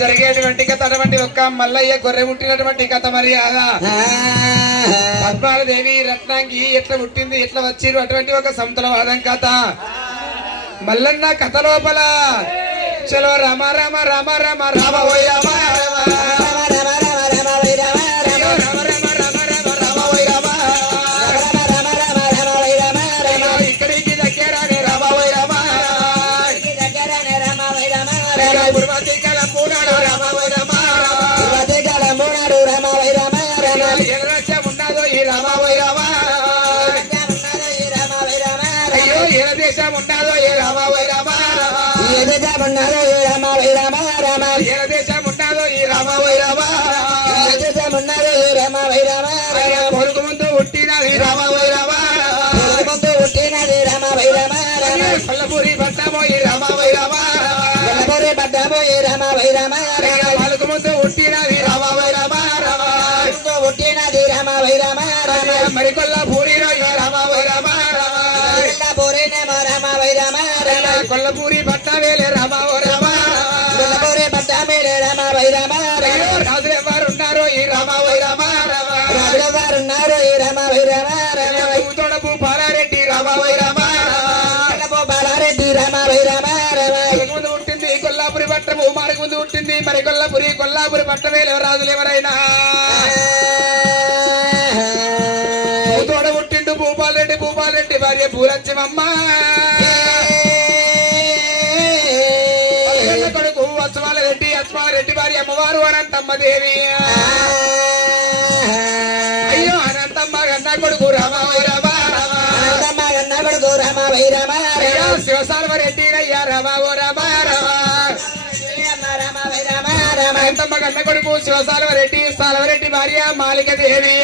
జరిగేటువంటి కథ అటువంటి ఒక్క మల్లయ్య గొర్రె పుట్టినటువంటి కథ మర్యాద పద్మాలదేవి రత్నాంగి ఎట్లా పుట్టింది ఎట్లా వచ్చిరు అటువంటి ఒక సమతలవాదం కథ మల్లన్న కథ లోపల చలో రామ రామ రామ రామ రామ ఓయ్ రామ ఇక్కడికి దగ్గరనే రామ ఓయ్ రామ ఉన్నదో ఈ రామ ఓయ్ రామ అయ్యో ఏ దేశం ఉన్నదో ఏ రామ ఓయ్ రామ ఏ దేశం ఉన్నదో ఈ రామ ఓయ్ రామ ఏ దేశం ఉన్నదో ఈ రామ ఓయ్ రామ ఏ దేశం ఉన్నదో ఈ రామ ఓయ్ రామ కొడుకు ముందు పుట్టినది రామ ఓయ్ రామ ముందు పుట్టినది రామ ఓయ్ రామ కొల్లపూరి పట్టమో ఈ రామ ఓయ్ రామ కొల్లపూరి పట్టమో ఈ రామ ఓయ్ రామ వాళ్ళకు ముందు పుట్టినది రామ ఓయ్ రామ పుట్టినది రామ ఓయ్ రామ మరి కొల్లపూరిలో ఈ రామ ఓయ్ రామ కొల్లపూరి పట్టమేలే రామ ఓ రామ కొల్లపూరి పట్టమేలే రామ ఓయ్ రామ రాజులు ఎవరున్నారో ఈ రామ ఓయ్ రామ రాజులు ఎవరున్నారో ఈ రామ ఓయ్ రామ తోడపు బాలారెడ్డి రామ ఓయ్ రామ బాలారెడ్డి రామ ఓయ్ రామ ముందు పుట్టింది కొల్లాపురి పట్టము మనకు ముందు పుట్టింది మరి కొల్లాపురి పట్టమేలే రాజులు ఎవరైనా తోడ పుట్టిండు భూపాలరెడ్డి భార్య పూలచ్చమమ్మ కొడుకు అస్మారెడ్డి భార్య అమ్మవారు అనంతమ్మ దేవి అయ్యో అనంతమ్మ గన్న కొడుకు రామ ఓయ్ రామ అనంతమ్మ గన్న కొడుకు రామ ఓయ్ రామ అయ్యో శివసాల్వరెడ్డి అయ్యా రామ ఓ రామ అనంతమ్మ గన్న కొడుకు సాల్వరెడ్డి భార్య మాలిక దేవి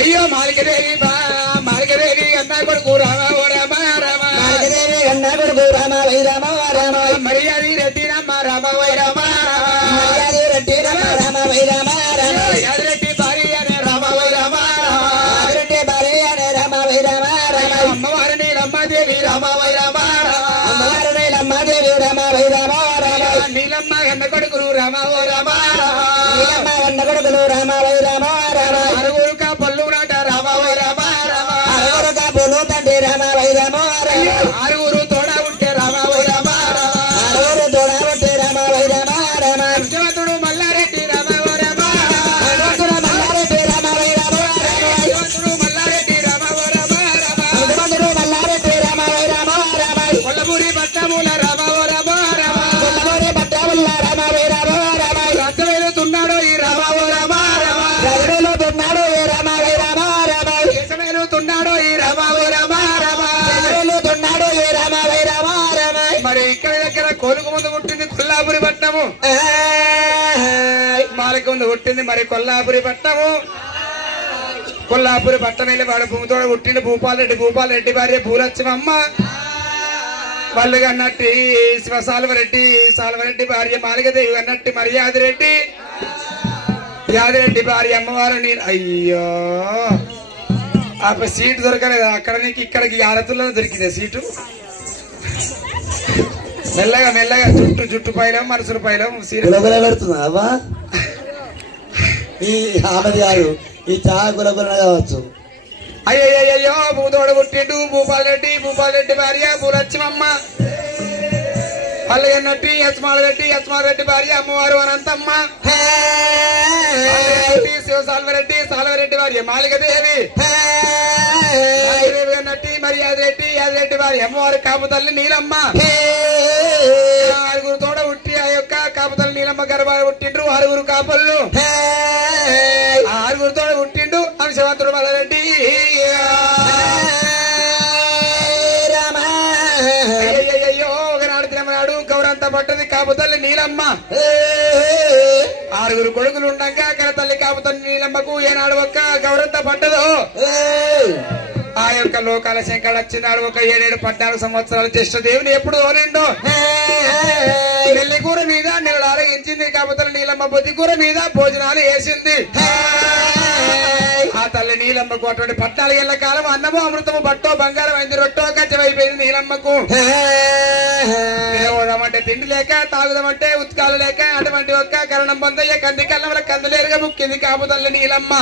అయ్యో మాలికదేవి అన్న కొడుకు రామ ఓ రామ మాలికదేవి అన్న కొడుకు రామ ఓయ్ రామ మర్యాది రెడ్డి రామ రామ ఓయ్ రామ మర్యాది రెడ్డి రామ ఓయ్ రామ యాదిరెడ్డి భార్య అనే రామ ఓయ్ రామ యాదిరెడ్డి భార్య అనే రామ ఓయ్ రామ అమ్మవారి నీలమ్మదేవి రామ ఓయ్ రామ అమ్మవారి నీలమ్మదేవి రామ ఓయ్ రామ నీలమ్మ అన్న కొడుకులు రామ ఓ రామ నీలమ్మ అన్న కొడుకులు రామ ఓయ్ రామ అరుగురు కాపల్లు నాట రామ ఓయ్ రామ అరుగురు కాపల్లు తండ్రి రామ ఓయ్ రామ ఆరుగురు తోడ ఉంటే రామ ఓయ్ రామ ఆరుగురు తోడ ఉంటే రామ ఓయ్ రామ అర్జునుడు మల్లారెడ్డి రామ ఓ రామ అర్జునుడు మల్లారెడ్డి రామ ఓయ్ రామ అర్జునుడు మల్లారెడ్డి రామ ఓ రామ అర్జునుడు మల్లారెడ్డి రామ ఓయ్ రామ కొల్లపూరి పట్టముల రామ ఓ రామ కొల్లపూరి పట్టముల రామ ఓయ్ రామ రాజవేలుతున్నాడు ఈ రామ ఓ రామ రాజవేలుతున్నాడు ఈ రామ ఓయ్ రామ దేశవేలుతున్నాడు ఈ రామ ఓయ్ రామ రాజవేలుతున్నాడు ఈ రామ ఓయ్ రామ మరి ఇక్కడ దగ్గర కోలుకు ముందు పుట్టింది కొల్లాపురి పట్టణము మాలకి ముందు పుట్టింది మరి కొల్లాపురి పట్టణము కొల్లాపురి పట్టణం వెళ్ళి వాడు భూమితోడ పుట్టింది భూపాలరెడ్డి భార్య పూలచ్చమమ్మ వాళ్ళు అన్నట్టు సాల్వరెడ్డి భార్య మాలికదేవి అన్నట్టు మరి యాదిరెడ్డి భార్య అమ్మవారు నేను అయ్యో ఆ సీటు దొరకలేదు అక్కడ నీకు ఇక్కడికి ఆడతుల్లో దొరికింది సీటు మెల్లగా జుట్టు పైలం మనసులు పైలం పెడుతుందా ఈ ఆమెది కాదు ఈ చాలా గులగుల కావచ్చు అయ్యో భూతోడ పుట్టిండు భూపాలరెడ్డి భార్య పూలచ్చమమ్మ వాళ్ళు అన్నట్టు యస్మారెడ్డి భార్య అమ్మవారు అనంతమ్మ సాల్వరెడ్డి భార్య మాలికదేవి అన్నట్టు మరి యాదిరెడ్డి భార్య అమ్మవారు కాపుతల్లి నీలమ్మ ఆరుగురు తోడ పుట్టి ఆ యొక్క కాపుతల్లి నీలమ్మ గర్భాలు పుట్టిండ్రు ఆరుగురు కాపళ్ళు ఆరుగురు తోడ పుట్టిండు అంశవంతుడు మల్లారెడ్డి అయ్యో ఒకనాడు తినమనాడు గౌరంత పట్టది కాపుతల్లి నీలమ్మ ఆరుగురు కొడుకులు ఉండగా కనతల్లి కాపుతల్లి నీలమ్మకు ఏనాడు ఒక్క గౌరంత పట్టదు ఆ యొక్క లోకాల శంకర్ వచ్చినాడు ఒక 7-14 సంవత్సరాలు జ్యేష్ఠదేవుని ఎప్పుడు తోనిండో నెల్లి కూర మీద నెలలు ఆరగించింది కాపుతల్లి నీలమ్మ బొద్ది కూర మీద భోజనాలు వేసింది ఆ తల్లి నీలమ్మ నీలమ్మకు అటువంటి 14 ఏళ్ల కాలం అన్నము అమృతము బట్టో బంగారం అయింది రొట్టో కచ్చమైపోయింది నీలమ్మకు తినవడమంటే తిండి లేక తాగుదామంటే ఉత్కాలు లేక అటువంటి ఒక్క కరణం పొందయ్య కంది కళ్ళ కందులేరుగా ముక్కింది కాపుతల్లి నీలమ్మ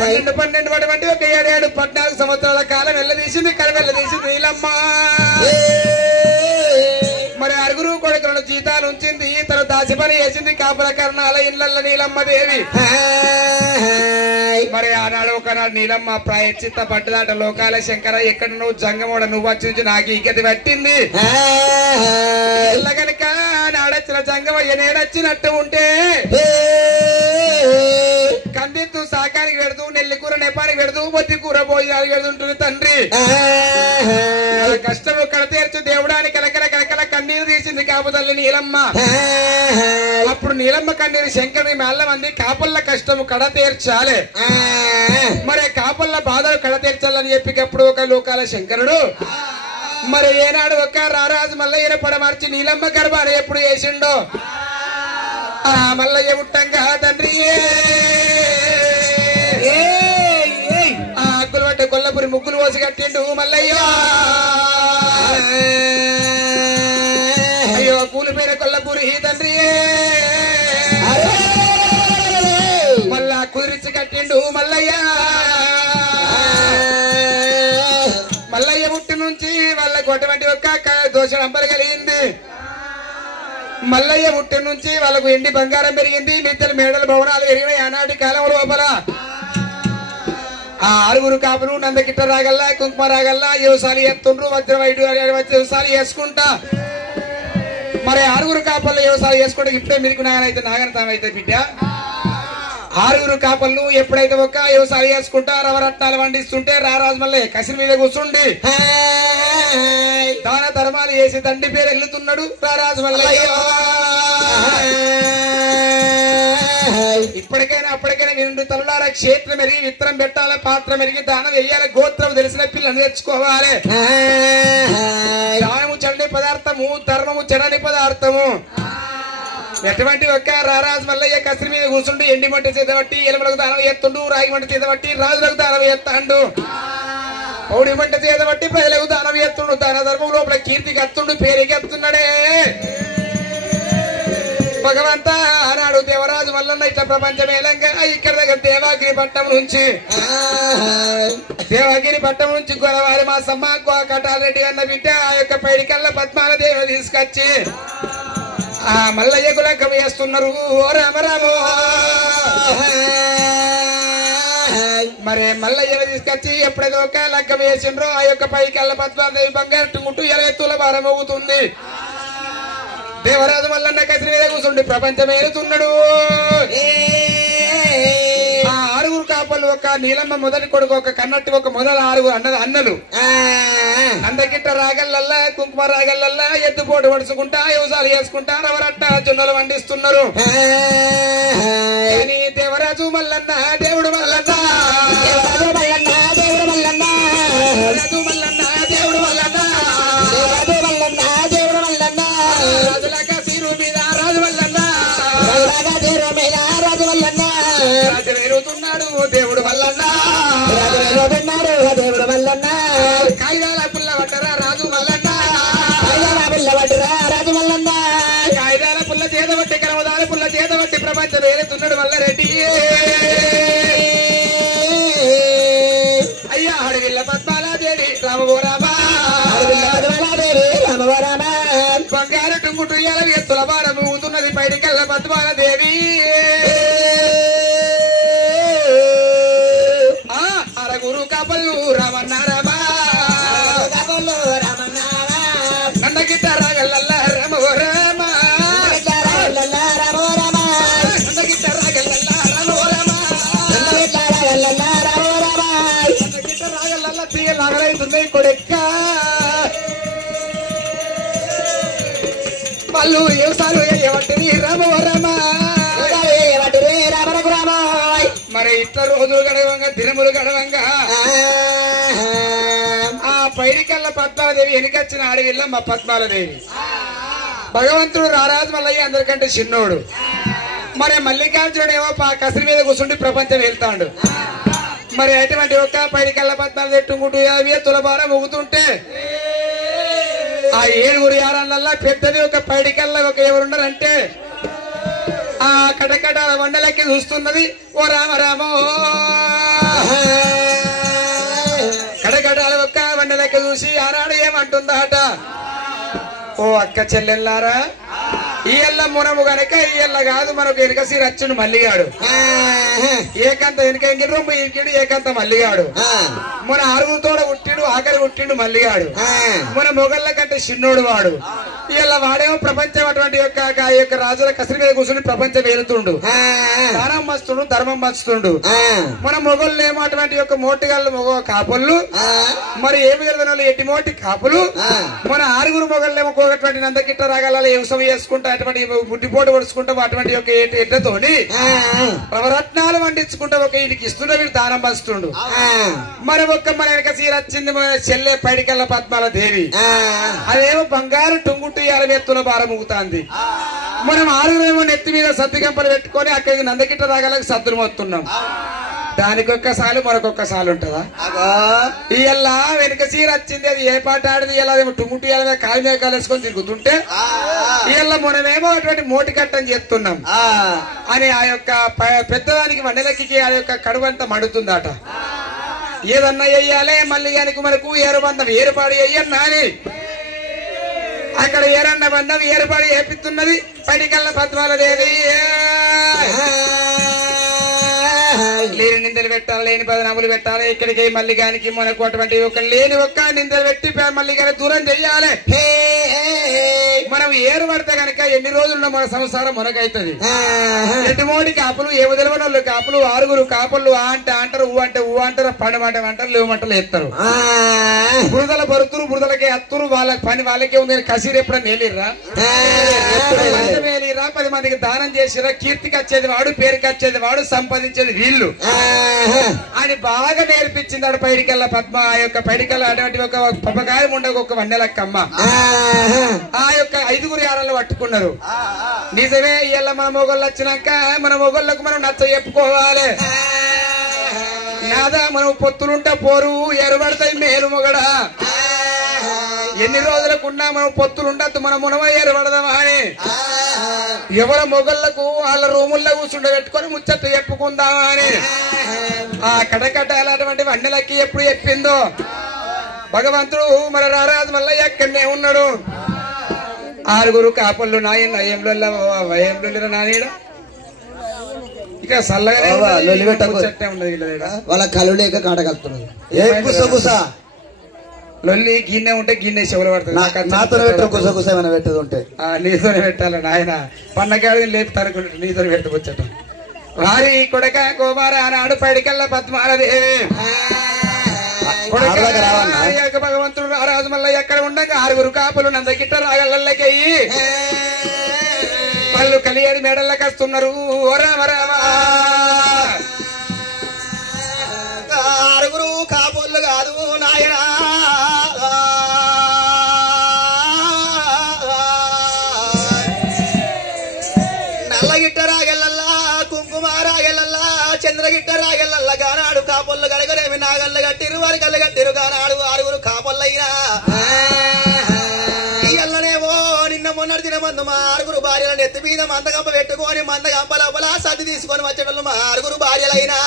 12 అటువంటి ఒక 7 14 సంవత్సరాల కాలం వెళ్ళదీసింది వెళ్ళదీసింది నీలమ్మ మరి 6 కొడుకులను జీతాలు ఉంచింది తను దాచి పని చేసింది కాపుల కర్ణాల ఇళ్ల నీలమ్మ దేవి మరి ఆనాడు ఒకనాడు నీలమ్మ ప్రాయశ్చిత్త పట్టుదాట లోకాల శంకర ఎక్కడ నువ్వు జంగమోడ నువ్వు వచ్చి నాకు ఈ గతి పట్టింది కనుక నాడొచ్చిన జంగమయ్య నేడొచ్చినట్టు ఉంటే కందిత్తు సాకానికి పెడుతూ నెల్లి కూర నెపానికి పెడుతూ బొత్తి కూర భోజనానికి పెడుతుంటుంది తండ్రి కష్టము కడతీర్చు దేవుడానికి కలకల కలకల కన్నీరు తీసింది కాపుతల్లి నీలమ్మ అప్పుడు నీలమ్మ కన్నీరు శంకరుని మెల్ల మంది కాపుల్ల కష్టము కడ తీర్చాలి మరి కాపుల్ల బాధలు కడ తీర్చాలని చెప్పినప్పుడు ఒక లోకాల శంకరుడు మరి ఏనాడు ఒక రారాజు మల్లయ్యను పడమార్చి నీలమ్మ గర్భాన్ని ఎప్పుడు వేసిండో ఆ మల్లయ్య ఉట్టంగా తండ్రి ఆ అగ్గులు పట్టే కొల్లపురి ముగ్గులు పోసి కట్టిండు మల్లయ్య అయ్యో కూలిపోయిన కొల్లపురి తండ్రి మళ్ళా కుదిరించి కట్టిండు మల్లయ్య మల్లయ్య పుట్టి నుంచి వాళ్ళకు అటువంటి ఒక్క దోషం అంబరగలిగింది మల్లయ్య పుట్టి నుంచి వాళ్ళకు ఎండి బంగారం పెరిగింది మిద్దెలు మేడలు భవనాలు పెరిగినాయి ఆనాటి కాలం లోపల ఆ 6 కాపులు నందకిట్ట రాగల్లా కుంకుమ రాగల్లా వ్యవసాయాలు ఎత్తుండ్రు వజ్ర వైడు వ్యవసాయాలు చేసుకుంటా మరి 6 కాపల్లో వ్యవసాయం చేసుకుంటే ఇప్పుడే మీకు నాగనైతే నాగనతానైతే బిడ్డ 6 కాపళ్ళు ఎప్పుడైతే ఒక్క వ్యవసాయం చేసుకుంటా రవరత్నాలు వండిస్తుంటే రారాజు మల్లయ్య కసిరి మీద కూర్చుండి దాన ధర్మాలు చేసి తండ్రి పేరు వెళ్తున్నాడు రారాజు మల్లయ్య ఇప్పటికైనా అప్పటికైనా వినండి తల్లారా క్షేత్రం మెరిగి విత్తనం పెట్టాలి పాత్ర మెరిగి దానం వెయ్యాలి గోత్రం తెలిసిన పిల్లలు నేర్చుకోవాలి దానము చెడని పదార్థము ధర్మము చెడని పదార్థము ఎటువంటి ఒక్క రారాజు మల్లయ్య కసిరి మీద కూర్చుంటూ ఎండి మంట చేతబట్టి ఎలుమలకు దానం ఎత్తుండు రాగి మంట చేతబట్టి రాజులకు దానం ఎత్తాండు పౌడి మంట చేతబట్టి ప్రజలకు దానం ఎత్తుండు దాన ధర్మం లోపల కీర్తి కత్తుండు పేరుకి ఎత్తున్నాడే భగవంతా ఆనాడు దేవరాజు మల్లన్న ఇట్లా ప్రపంచమేలంగా ఇక్కడ దగ్గర దేవాగిరి పట్టణం నుంచి గొడవాలి మా సమ్మ కటారెడ్డి అన్న బిడ్డ ఆ యొక్క పైడికల్ల పద్మాల దేవి తీసుకొచ్చి ఆ మల్లయ్య గులకం వేస్తున్నారు ఓ రామరామో మరి మల్లయ్యను తీసుకొచ్చి ఎప్పుడైతే ఒక లగ్గం వేసిండ్రో ఆ యొక్క పైడికల్ల పద్మాదేవి బంగారు ముట్టు 20 తుల భారం అవుతుంది దేవరాజు మల్లన్న కసిరి మీద కూర్చుండి ప్రపంచం ఏలుతున్నాడు ఆ 6 కాపలు ఒక నీలమ్మ మొదటి కొడుకు ఒక కన్నట్టి ఒక మొదలు 6 అన్నలు అందకిట్ట రాగల్లల్లా కుంకుమ రాగల్లల్లా ఎత్తుపోటు పడుచుకుంటా వ్యవసాయాలు చేసుకుంటా రవరట్ట జొన్నలు వండిస్తున్నారు కానీ దేవరాజు మల్లన్న దేవుడు మల్లన్న రాజు మల్లన్న దేవుడు మల్లన్న రాజులక సీరు మీద రాజు మల్లన్న రాజు వేరుతున్నాడు దేవుడు మల్లన్న కాయిదాల పుల్ల పట్టరా రాజు మల్లన్న కాయిదాల పుల్ల చేతబట్టి కరవదాల పుల్ల చేతబట్టి ప్రపంచం వేరుతున్నాడు మల్లారెడ్డి అయ్యా అడవిల్ల పద్మాలాదేవి రామగోరామా బంగారు టుంగుటు 20 తుల భారం ఊతున్నది పైడికల్ల పద్మాలదేవి అరగురు కాపల్లు రామన్నారమా నందగిట్ట రాగల్లల్లా రామోరామ నందగిట్ట రాగల్లల్లా రామోరామ నందగిట్ట రాగల్లల్లా తీయ నాగరైతుంది కొడెక్క వాళ్ళు వ్యవసాయాలు ఏమంటారు రామోరామ మరి ఇట్లా రోజులు గడవంగా దినములు గడవంగా ఆ పైడికల్ల పద్మాలదేవి వెనుకొచ్చిన అడవిల్ల మా పద్మాలదేవి భగవంతుడు రారాజు మల్లయ్య అందరికంటే చిన్నోడు మరి మల్లికార్జునుడు ఏమో కసిరి మీద కూర్చుండి ప్రపంచం వెళ్తాడు మరి అటువంటి ఒక్క పైడికల్ల 14 ఎట్టుకుంటూ 50 తులబార ముగుతుంటే ఆ 7 యారాలల్లా పెద్దది ఒక పైడికల్ల ఒక ఎవరున్నారంటే ఆ కటకటాల వండలకి చూస్తున్నది. ఓ రామ రామో కటకటాల ఒక్క వండలకి చూసి ఆనాడు ఏమంటుందట, ఓ అక్క చెల్లెల్లారా ఈయల్ల మునము గనక ఈయల్ల కాదు మనకు వెనకసి రచ్చుడు మల్లిగాడు ఏకంత వెనక ఎంగిడు ఇంకిడు ఏకంత మల్లిగాడు మన ఆరుగురితోడ పుట్టిడు ఆఖరి పుట్టిండు మల్లిగాడు మన మొగళ్ళ కంటే చిన్నోడు వాడు. ఇలా వాడేమో ప్రపంచం అటువంటి యొక్క రాజుల కసిరి మీద కూర్చుని ప్రపంచం వేలుతుండు, దానం మస్తుండు, ధర్మం మస్తుండు. మన మొగళ్ళు ఏమో అటువంటి యొక్క మోటిగాళ్ళు మొగ కాపుళ్ళు, మరి ఏమి జరిగిన ఎట్టి మోటి కాపులు. మన ఆరుగురు మొగళ్ళేమో కోగటువంటి నందకిట్ట రాగాల వ్యవసాయం చేసుకుంటా అటువంటి బుడ్డిపోటు పడుచుకుంటాం అటువంటి యొక్క ఎడ్లతోని నవరత్నాలు వండించుకుంటా ఒక వీడికి ఇస్తుండే వీడు దానం పంచుతుండు. మరి ఒక్క మన వెనక సీర వచ్చింది చెల్లె పైడికల్ల పద్మాల దేవి, అదేమో బంగారు టుంగుట్టు 50 ఎత్తుల భారం ఊగుతాంది. మనం ఆరుగురేమో నెత్తి మీద సత్తిగంపలు పెట్టుకొని అక్కడికి నందకిట్ట రాగాలకు సద్దులు మొత్తున్నాం. దానికొక్కసారి మరొకొక్కసారి ఉంటదా? ఇయ్యల్లా వెనక సీర వచ్చింది, అది ఏ పాట ఆడింది, ఇలా టుంగుట్టు ఇలా కాలు మీద కాలేసుకొని తిరుగుతుంటే ఇయ్యల్లా మనమేమో అటువంటి మోటి కట్టని చేస్తున్నాం అని ఆ యొక్క పెద్దదానికి వండలకి ఆ యొక్క కడుపు అంతా మండుతుందట. ఏదన్నా వెయ్యాలే మళ్ళీ కనుక మనకు ఏరుబంధం ఏర్పాటు చెయ్యన్నా అని అక్కడ ఏరన్న బంధం ఏర్పాటు చేపిస్తున్నది పైడికల్ల పద్మాల దేవి. లేని నిందలు పెట్టాలి, లేని బదనాములు పెట్టాలి, ఇక్కడికి మల్లిగానికి మనకు అటువంటి ఒక లేని ఒక్క నిందలు పెట్టి మల్లిగాని దూరం చెయ్యాలి. మనం ఏరు పడితే కనుక ఎన్ని రోజుల్లో మన సంసారం మనకైతుంది. ఎటుమోడి కాపులు ఏమి తెలియని వాళ్ళు కాపులు ఆరుగురు కాపులు ఆ అంటే అంటారు, ఊ అంటే ఊ అంటారు, పండమంటే అంటారు, లేవమంటలు ఎత్తారు. బురదల బరుతురు, బురదలకే ఎత్తురు, వాళ్ళ పని వాళ్ళకే ఉంది. కసీరు ఎప్పుడన్నా నేలిర్రా వేలిరా, 10 మందికి దానం చేసిరా, కీర్తికి వచ్చేది వాడు, పేరుకి వచ్చేది వాడు, సంపాదించేది వీళ్ళు అని బాగా నేర్పించింది ఆడు పైడికల్ల పద్మ. ఆ యొక్క పైడికల్ల అటువంటి ఒక పపకాయం ఉండక ఒక వండెలక్కమ్మ ఆ యొక్క 5 యారాలను పట్టుకున్నారు. నిజమే ఇవాళ మన మొగళ్ళు వచ్చినాక మన మొగళ్ళకు మనం నచ్చ చెప్పుకోవాలి. నాదా మనం పొత్తులుంటే పోరు ఎరుపడతాయి మేలు మొగడా. ఎన్ని రోజులకున్నా మనం పొత్తులుండద్దు, మనం మునమ ఎరుపడదామా అని ఎవరి మొగళ్లకు వాళ్ళ రూముల్లో కూర్చుండ పెట్టుకొని ముచ్చట్టు చెప్పుకుందామా అని ఆ కటకటాలు అటువంటి వండలకి ఎప్పుడు చెప్పిందో భగవంతుడు మన రారాజు మళ్ళీ ఎక్కడనే ఉన్నాడు. 6 కాపుళ్ళు నాయన ఏంలో నానీడ ఇక చల్లగానే ఉన్నది. వాళ్ళ కళ్ళు లేక కాటగలుగుతున్నది. లొల్లి గిన్నె ఉంటే గిన్నె చెవులు పడుతుంది. నాతో గుసగుసమైనా పెట్టదు ఉంటే నీతోనే పెట్టాలి నాయన. పన్నకాడు లేపి తనుకుంటే నీతో పెట్టుకొచ్చట. వారి కొడక కుమార ఆనాడు పైడికల్ల పద్మాలదేవి భగవంతుడు రారాజు మళ్ళీ ఎక్కడ ఉండగా 6 కాపులు నందకిట్ట రాగలల్లకయ్యి వాళ్ళు కలియాడి మేడల్లోకి వస్తున్నారు. ఓ రామ రామ 6 కాపులు కాదు నాయనా, నల్లగిట్ట రాగలల్లా, కుంకుమ రాగలల్లా, చంద్రగిట్ట రాగలల్లా గానాడు కాపులు కలగరేమి నాగళ్ళు కట్టిరు, వారి కళ్ళు కట్టిరు గానాడు 6 కాపులైనా. ఇయ్యల్లనేమో నిన్న మొన్నటి దినమందు మా 6 భార్యలను ఎత్తి మీద మందగంప పెట్టుకొని మందగంప లోపల సర్ది తీసుకొని వచ్చేటోళ్ళు మా 6 భార్యలైనా.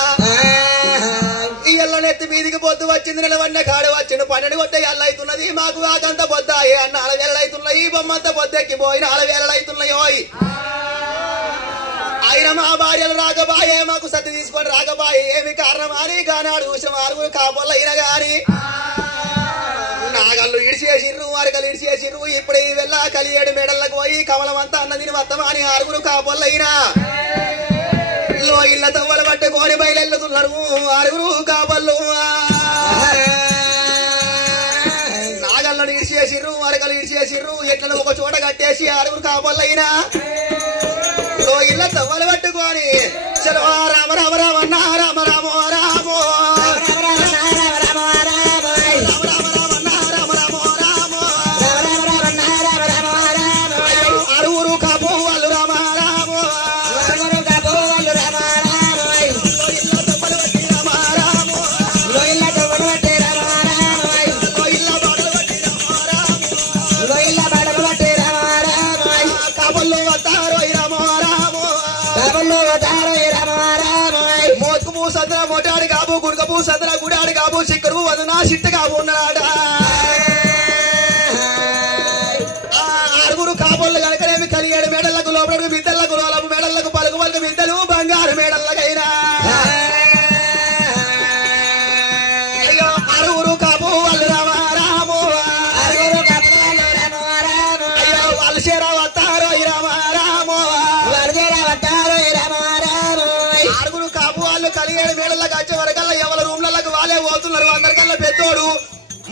ఇయ్యల్ల నెత్తి మీదికి పొద్దు వచ్చింది, నిలవన్న కాడు వచ్చిండు, 12 కొట్టే ఎల్లవుతున్నది, మాకు ఆకంత పొద్దాయి అన్న 4 వేలవుతున్నాయి, బొమ్మంతా పొద్దెక్కిపోయి 4 వేలవుతున్నాయి. ఆయన మా భార్యలు రాకబాయే, మాకు సర్ది తీసుకొని రాకబాయే, ఏమి కారణం అని గానాడు చూసిన 6 కాపులైనా గాని నాగళ్ళు ఇడిచేసిర్రు, అరకలు ఇడిచేసిర్రు. ఇప్పుడు ఈ వెళ్ళ కలియేడు మేడల్లకు పోయి కమలం అంతా అన్నదిని మొత్తం అని 6 కాపులైనా ఇళ్ళ తవ్వలు పట్టుకొని బయలుతున్నారు 6 కాపళ్ళు. నాగళ్ళను ఇడిచేసిర్రు, అరకలు ఇడిచేసిర్రు, ఎట్లను ఒక చోట కట్టేసి 6 కాపళ్ళైనా ఇళ్ళ తవ్వలు పట్టుకొని చలో రామ రామ రామన్న రామ రామ రామో రామ వలసేరా వస్తారో రామో ఆరుగురు కాపు వాళ్ళు కలిగేడు మేడలకు వచ్చే వరకల్లా ఎవరి రూమ్లకు వాళ్ళే పోతున్నారు. అందరికల్లా పెద్దోడు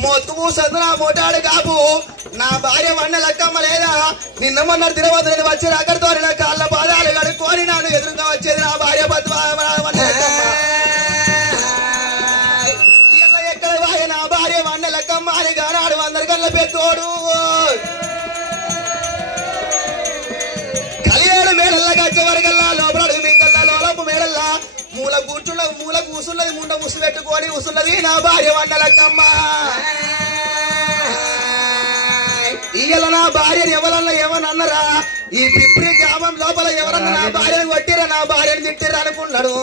మొత్తుకు సదునా మోటాడు కాపు నా భార్య వన్న లెక్కమ్మ లేదా నిన్న మొన్న తిరగదు నేను వచ్చి అక్కడితో నా కాళ్ళ పాదాలు కడుక్కొని నన్ను ఎదురుగా వచ్చేది నా భార్య ఎక్కడ వాయ నా భార్య వన్న లెక్కమ్మ అని గానాడు అందరికల్లా పెద్దోడు కలిగేడు మేడల్లాగా వచ్చే వరకల్లా లోపల మింగల్లా లోలపు మేడల్లా మూల కూర్చున్నది ముండ ముసు పెట్టుకొని ఉసున్నది నా భార్య వన్న లెక్కమ్మ. ఇయ్యాల నా భార్యను ఎవరన్నా ఏమన్నా ఈ పిప్రి గ్రామం లోపల ఎవరన్నా నా భార్యను కొట్టిరా నా భార్యను తిట్టిరా అనుకున్నాడు.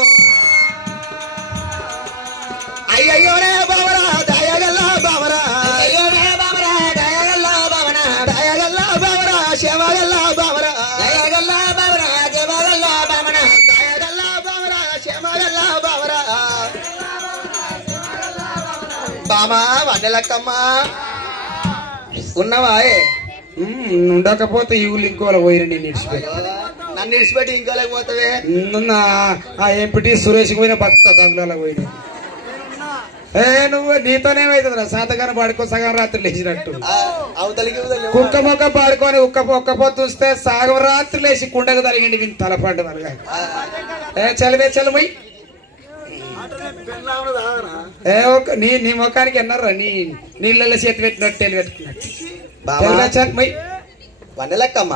అయ్యయ్యోనే బావరా దయగల్లా బావరా దయగల్లా బావరా శివగల్లా బావరా దయగల్లా బావరా శివగల్లా బావరా దయగల్లా బావరా శివగల్లా బావరా బామా వన్నెలక్కమ్మ ఉన్నవాయే ఉండకపోతే ఈ ఊళ్ళు ఇంకోలా పోయిన నేను ఇడిచిపెట్టి నన్ను ఇడిచిపెట్టి ఇంకోలేక పోతావే ఎంపటి సురేష్ పోయిన బతుకుతా తమిళ పోయిన నువ్వు నీతోనేమైతుంది శాతగానే పాడుకో సగం రాత్రి లేచినట్టు అవతలికి కుక్క మొక్క పాడుకొని ఒక్క పొత్తు వస్తే సగం రాత్రి లేచి కుండకు తరిగిండి విని తలపండు మనగా చలివే చలమై నీ ముఖానికి ఎన్నారా నీళ్ళల్లో చేతి పెట్టినట్టు తెలి పెట్టుకున్నట్టు వన్నెలక్కమ్మ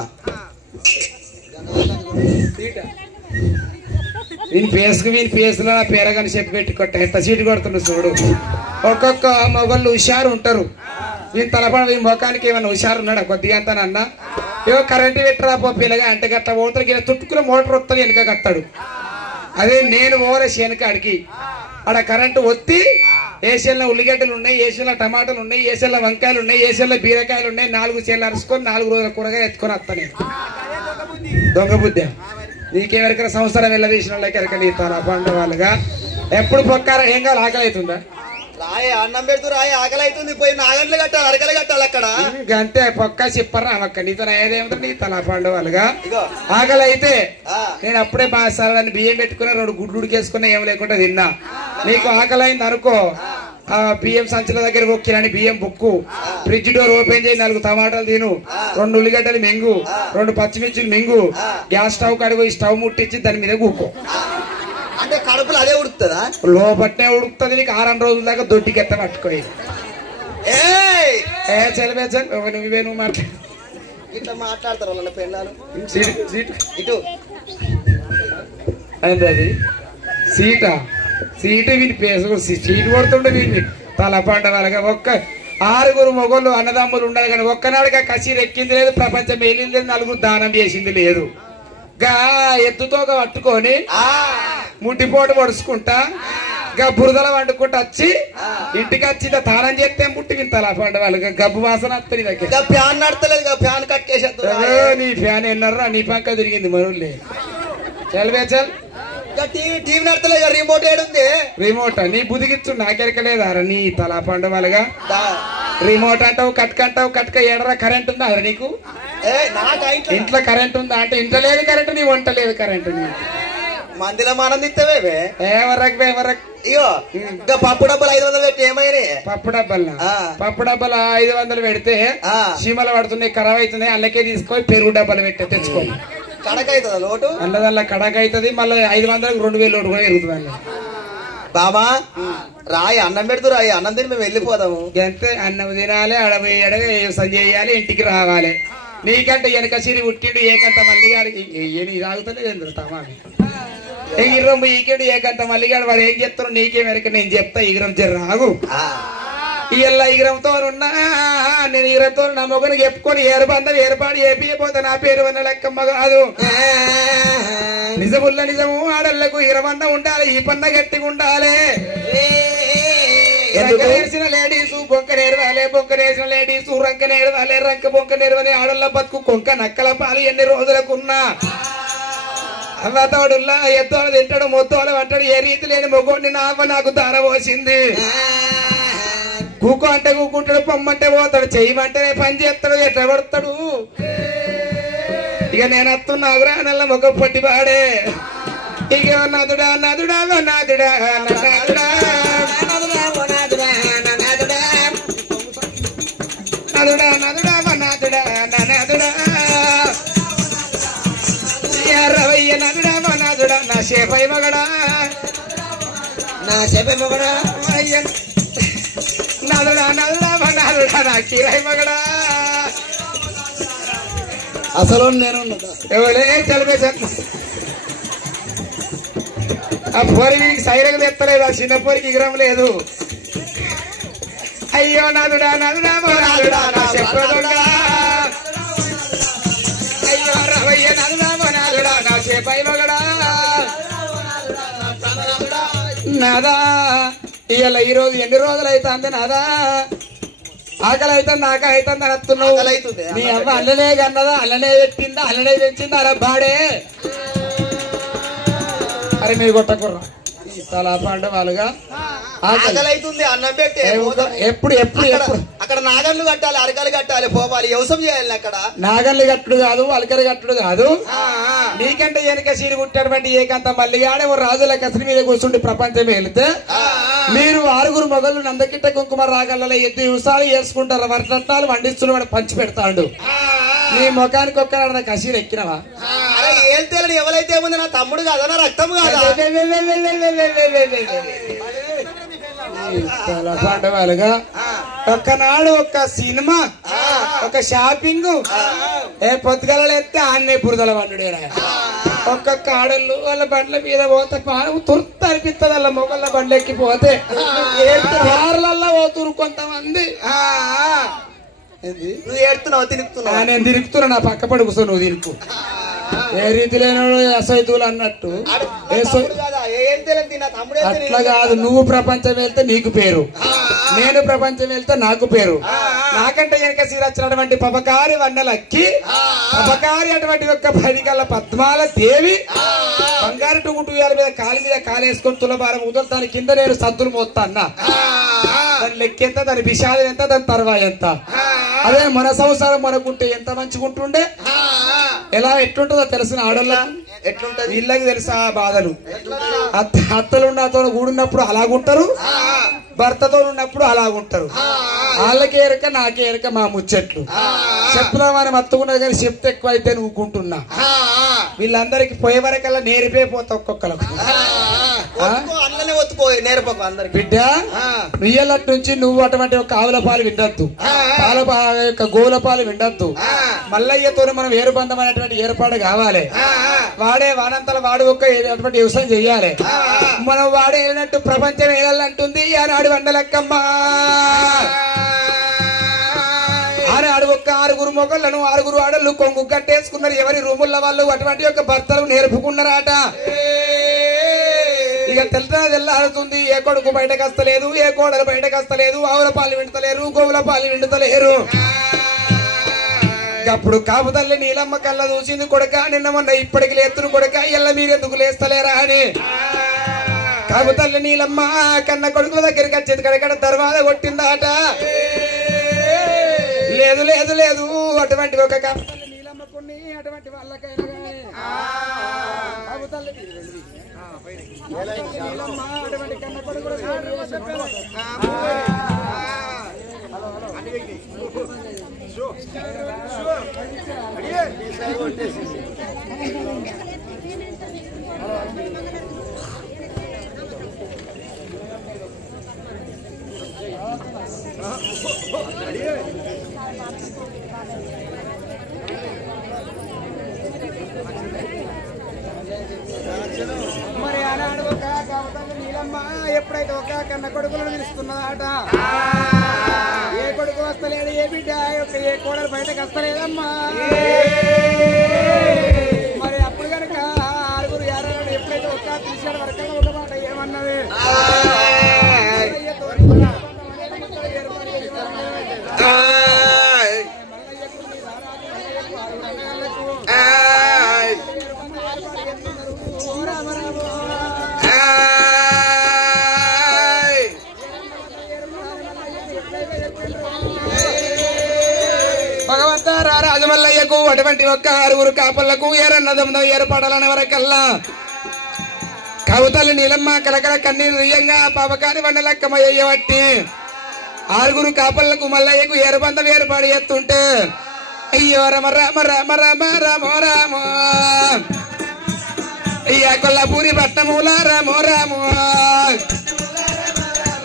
వీని పేసులో నా పేరగాని చెప్పి పెట్టి కొట్ట ఎంత సీటు కొడుతున్నా చూడు. ఒక్కొక్క మొగళ్ళు హుషారు ఉంటారు. వీని తలపడ వీని ముఖానికి ఏమైనా హుషారు ఉన్నాడు కొద్దిగా అంతానన్నా ఏవో కరెంటు పెట్టరా పో పిల్లగా అంటే గట్ట పోతాడు తుట్టుకున్న మోటార్ వస్తుంది వెనక కత్తాడు. అదే నేను ఓరేసి వెనక అడిగి ఆడ కరెంటు ఒత్తి ఏసీల్లో ఉల్లిగడ్డలు ఉన్నాయి, ఏసీల్లో టమాటాలు ఉన్నాయి, ఏసీల్లో వంకాయలు ఉన్నాయి, ఏసీల్లో బీరకాయలు ఉన్నాయి. 4 చేళ్ళు అరుచుకొని 4 రోజుల కూరగాయ ఎత్తుకొని వస్తా నేను. దొంగ బుద్ధి నీకెవరికైనా సంవత్సరం వెళ్ళదీసిన వాళ్ళకి ఎరక నీ తన పండు వాళ్ళుగా ఎప్పుడు పొక్కారా ఏం కావాలి ఆకలి అవుతుందా రాయ అన్నం పెడుతూ రాయ ఆకలి అవుతుంది పోయి నాగంటలు కట్టాలి అరకలు కట్టాలి అక్కడ అంతే పొక్క చెప్పరా అక్క నీతో ఏదేమిటో నీ తల పండు వాళ్ళుగా ఆకలి అయితే నేను అప్పుడే మా సరదాన్ని బియ్యం పెట్టుకుని 2 గుడ్లు ఉడికేసుకున్నా ఏం లేకుండా తిన్నా. నీకు ఆకలి అయింది అనుకో బియ్యం సంచుల దగ్గర ఒక్కిరని బియ్యం బుక్కు ఫ్రిడ్జ్ డోర్ ఓపెన్ చేయి 4 టమాటాలు తిను, 2 ఉల్లిగడ్డలు మింగు, 2 పచ్చిమిర్చిలు మింగు, గ్యాస్ స్టవ్ కడుగు స్టవ్ ముట్టించి దాని మీద కూకో. అంటే కడుపులు అదే ఉడుకుతుందా లోపట్నే ఉడుకుతుంది. నీకు 6 రోజుల దాకా దొడ్డికెత్త పట్టుకోయి చలివే నువ్వు మాట్లాడు ఇట్లా మాట్లాడతారు వాళ్ళ పెళ్ళాలు ఇటు అయింది అది సీటు వీని పేసు సీటు కొడుతుండే వీడిని తలపండ వాళ్ళగా 6 మొగోళ్ళు అన్నదమ్ములు ఉండాలి కానీ ఒక్కనాడుగా కసీరు ఎక్కింది లేదు, ప్రపంచం వెళ్ళింది లేదు, 4 దానం చేసింది లేదు. గా ఎత్తుతోక పట్టుకొని ముట్టిపోటు పొడుచుకుంటా గా బురదల వండుకుంటా వచ్చి ఇంటికి వచ్చి తానం చేస్తే పుట్టి వింటారు ఆ పండు వాళ్ళకి గబ్బు వాసన వస్తుంది దగ్గర ఫ్యాన్ నడతలేదు ఫ్యాన్ కట్ చేసేస్తా నీ ఫ్యాన్ ఎన్నారా నీ పక్క తిరిగింది మనులే చల్వే చల్ టీవీ నడతలేదు రిమోట్ ఏడుంది రిమోట్ నీ బుదిగిచ్చు నాకెరకలేదారా నీ తలా పండు వాళ్ళగా రిమోట్ అంటావు కట్క ఏడరా కరెంట్ ఉందా అరా నీకు ఇంట్లో కరెంట్ ఉందా అంటే ఇంట్లో లేదు కరెంట్ నీ వంట లేదు కరెంట్ నీ మందిలో ఆనందిస్తావే ఎవరకి ఇగో ఇంకా పప్పు డబ్బాలు 500 పెట్టి ఏమైనా పప్పు డబ్బాలు 500 పెడితే చీమలు పడుతున్నాయి ఖరాబ్ అవుతున్నాయి అల్లకే తీసుకొని పెరుగు డబ్బాలు పెట్టి తెచ్చుకో కడక అవుతుందా లోటు అల్లదల్లా కడక అవుతుంది మళ్ళీ 500కి 2000 లోటు కూడా పెరుగుతుంది బాబా రాయి అన్నం పెడుతూ రాయి అన్నం తిని మేము వెళ్ళిపోదాము అంతే అన్నం తినాలి అడవి అడగ సంజయ్ చేయాలి ఇంటికి రావాలి నీకంటే వెనక సిరి ఉట్టిండు ఏకంత మల్లిగాడు తాగుతలేదు తమామి ఎగిరం ఈకెడు ఏకంత మల్లిగాడు వాడు ఏం చెప్తారు నీకేం వెనక నేను చెప్తా ఎగిరం జర రాగు ఇలా ఎగిరంతో ఉన్నా నేను ఎగిరంతో నా మొగను చెప్పుకొని ఏర్బందం ఏర్పాటు ఏపిపోతా నా పేరు అన్న లెక్కమ్మ కాదు నిజము ఆడళ్లకు ఇరవన్న ఉండాలి ఈ పన్న గట్టిగా ఉండాలి నేర్చిన లేడీసు బొంక నేర్చిన లేడీసు రంక నేర్వాలి రంక బొంక నేర్వని ఆడళ్ళ బతుకు కొంక నక్కల పాలు ఎన్ని రోజులకున్నా అవ్వతోడుల్లా ఎత్తోడు తింటాడు మొత్తోడు అంటాడు ఏ రీతి లేని మొగోడిని నావ నాకు దార పోసింది కూకో అంటే కూకుంటాడు పొమ్మంటే పోతాడు చెయ్యమంటేనే పని చేస్తాడు ఎట్లా పడతాడు ఇక నేను వస్తున్నాగురా నల్ల మొక్క పొట్టి పాడే ఇక నాదుడా నాదుడా నాదుడా నాదుడా నాదుడా నాదుడా నాదుడా నాదుడా రవయ్య నాదుడా నాదుడా నా షేపై మగడా నా షేపై మగడా నాదుడా నాదుడా నాదుడా నా కీరై మగడా అసలు నేను ఎవరే చలిపేశాను ఆ పోరి వీరికి సైరగా తెత్తలేదు ఆ చిన్న పోరికి ఇగరం లేదు అయ్యో నాదుడా నాదుడా నాదుడా నా చెప్పదొంగ అయ్యో రవయ్య నాదుడా నాదుడా నా చేపై మగడా నాదా ఇవాళ ఈ రోజు ఎన్ని రోజులు అవుతుంది నాదా ఆకలి అవుతుంది ఆకలి అవుతుంది అనత్తున్నావు నీ అమ్మ అల్లనే కన్నదా అల్లనే పెట్టిందా అల్లనే పెంచిందా రబ్బాడే అరే మీరు కొట్టకుర్రా తలా పండు వాళ్ళుగా ఆకలి అవుతుంది అన్నం పెట్టి ఎప్పుడు ఎప్పుడు ఎప్పుడు అక్కడ నాగన్లు కట్టాలి అరకలు కట్టాలి పోవాలి వ్యవసాయం చేయాలి అక్కడ నాగన్లు కట్టుడు కాదు అలకలు కట్టుడు కాదు నీకంటే వెనక సీరి కుట్టాడు ఏకంత మల్లిగానే ఓ రాజుల కసరి మీద కూర్చుండి ప్రపంచం వెళితే మీరు 6 మొగళ్ళు నందకిట్ట కుంకుమ రాగలలో ఎద్దు ఉసాలు వేసుకుంటారు వరటట్టాలు వండిస్తున్న పంచి పెడతాడు నీ ముఖానికి ఒక్క కసీరు ఎక్కినవా ఏళ్తేలని ఎవరైతే ఏముంది నా తమ్ముడు కాదా నా రక్తము కాదా పండుగలుగా ఒక్కనాడు ఒక సినిమా ఒక షాపింగ్ పొద్దుగల ఎత్తే ఆన్నే బురదల వండుడేరా ఒక్కొక్క ఆడళ్ళు వాళ్ళ బండ్ల మీద పోతే పానం తుర్త అనిపిస్తుంది వాళ్ళ మొగళ్ళ బండ్లు ఎక్కిపోతే వారలల్లా పోతురు కొంతమంది నువ్వు ఏడుతున్నావు తిరుగుతున్నావు నేను తిరుగుతున్నా నా పక్క పడుకుసో నువ్వు తిరుగు ఏ రీతి లేని అసైతులు అన్నట్టు అట్లా కాదు నువ్వు ప్రపంచం వెళ్తే నీకు పేరు నేను ప్రపంచం వెళ్తే నాకు పేరు నాకంటే వెనక సీరచ్చినటువంటి పపకారి వన్నెలక్కి పపకారి అటువంటి యొక్క 10 గల పద్మాల దేవి బంగారు టుంగుటూయాల మీద కాలి మీద కాలేసుకొని తులభారం ఉదలు దాని కింద నేను సద్దులు మోస్తా అన్న దాని లెక్కెంత దాని విషాదం ఎంత దాని తర్వా ఎంత అదే మన సంసారం మనకుంటే ఎంత మంచిగుంటుండే ఎలా ఎట్లుంటుందో తెలిసిన ఆడోళ్ళ ఎట్లుంటది వీళ్ళకి తెలుసా బాధలు అత్తలు ఉన్నతో కూడున్నప్పుడు అలాగుంటారు భర్తతో ఉన్నప్పుడు అలాగుంటారు వాళ్ళకే ఎరక నాకే ఎరక మా ముచ్చట్లు చెప్పుదామని మత్తుకున్నది కానీ చెప్తే ఎక్కువ అయితే నువ్వుకుంటున్నా వీళ్ళందరికి పోయే వరకల్లా నేరిపోయిపోతా ఒక్కొక్కలకు బిడ్డ రియల్లట్ నుంచి నువ్వు అటువంటి ఒక ఆవుల పాలు విండద్దు యొక్క గోవుల పాలు విండద్దు మల్లయ్యతో మనం ఏరుబంధం అనేటువంటి ఏర్పాటు కావాలి వాడే వానంతల వాడు ఒక్క అటువంటి వ్యవసాయం చెయ్యాలి మనం వాడే వెళ్ళినట్టు ప్రపంచం వేయాలంటుంది ఆనాడు వండలక్కమ్మా ఆనాడు ఒక్క 6 మొగళ్ళను 6 ఆడళ్ళు కొంగు కట్టేసుకున్నారు ఎవరి రూముల వాళ్ళు అటువంటి యొక్క భర్తలు నేర్పుకున్నారట ఇక తెల్లారుతుంది ఏ కొడుకు బయటకు వస్తలేదు ఏ కోడలు బయటకు వస్తలేదు ఆవుల పాలు వింటలేరు గోవుల పాలు వింటలేరు అప్పుడు కాపుతల్లి నీలమ్మ కళ్ళ చూసింది కొడక నిన్న మొన్న ఇప్పటికి లేస్తున్న కొడక ఎల్ల మీరెందుకు లేస్తలేరా అని కాపుతల్లి నీలమ్మ కన్న కొడుకుల దగ్గరికి వచ్చేది కడకడ దర్వాజ కొట్టిందాట లేదు లేదు లేదు అటువంటి ఒక కాపుతల్లి నీలమ్మ కొన్ని అటువంటి వాళ్ళకైనా కాపుతల్లి అటువంటి కన్న కొడుకుల మరి ఆనాడు ఒక కాపుతల్లి నీలమ్మ ఎప్పుడైతే ఒక కన్న కొడుకులను పిలుస్తున్నదాట ఏ కొడుకు వస్తలేడు ఏ బిడ్డ యొక్క ఏ కోడలు బయటకు వస్తలేదమ్మా మరి అప్పుడు కనుక 6 ఎప్పుడైతే ఒక్క పిలిచాడు వరకల్లా ఒక మాట ఏమన్నది భగవంత రాజమల్లయ్యకు అటువంటి ఒక్క ఆరుగురు కాపళ్లకు ఏరన్నదముదో ఏర్పడాలని వరకల్లా కవితలు నీలమ్మ కలకల కన్నీరు రియంగా పాపకాని వండలక్కమ్మ అయ్యబట్టి ఆరుగురు కాపళ్లకు మల్లయ్యకు ఏరుబంధం ఏర్పాటు చేస్తుంటే అయ్యో రమ రామ రామ రామ రామో రామో అయ్యా కొల్లపూరి పట్టణముల రామో రామో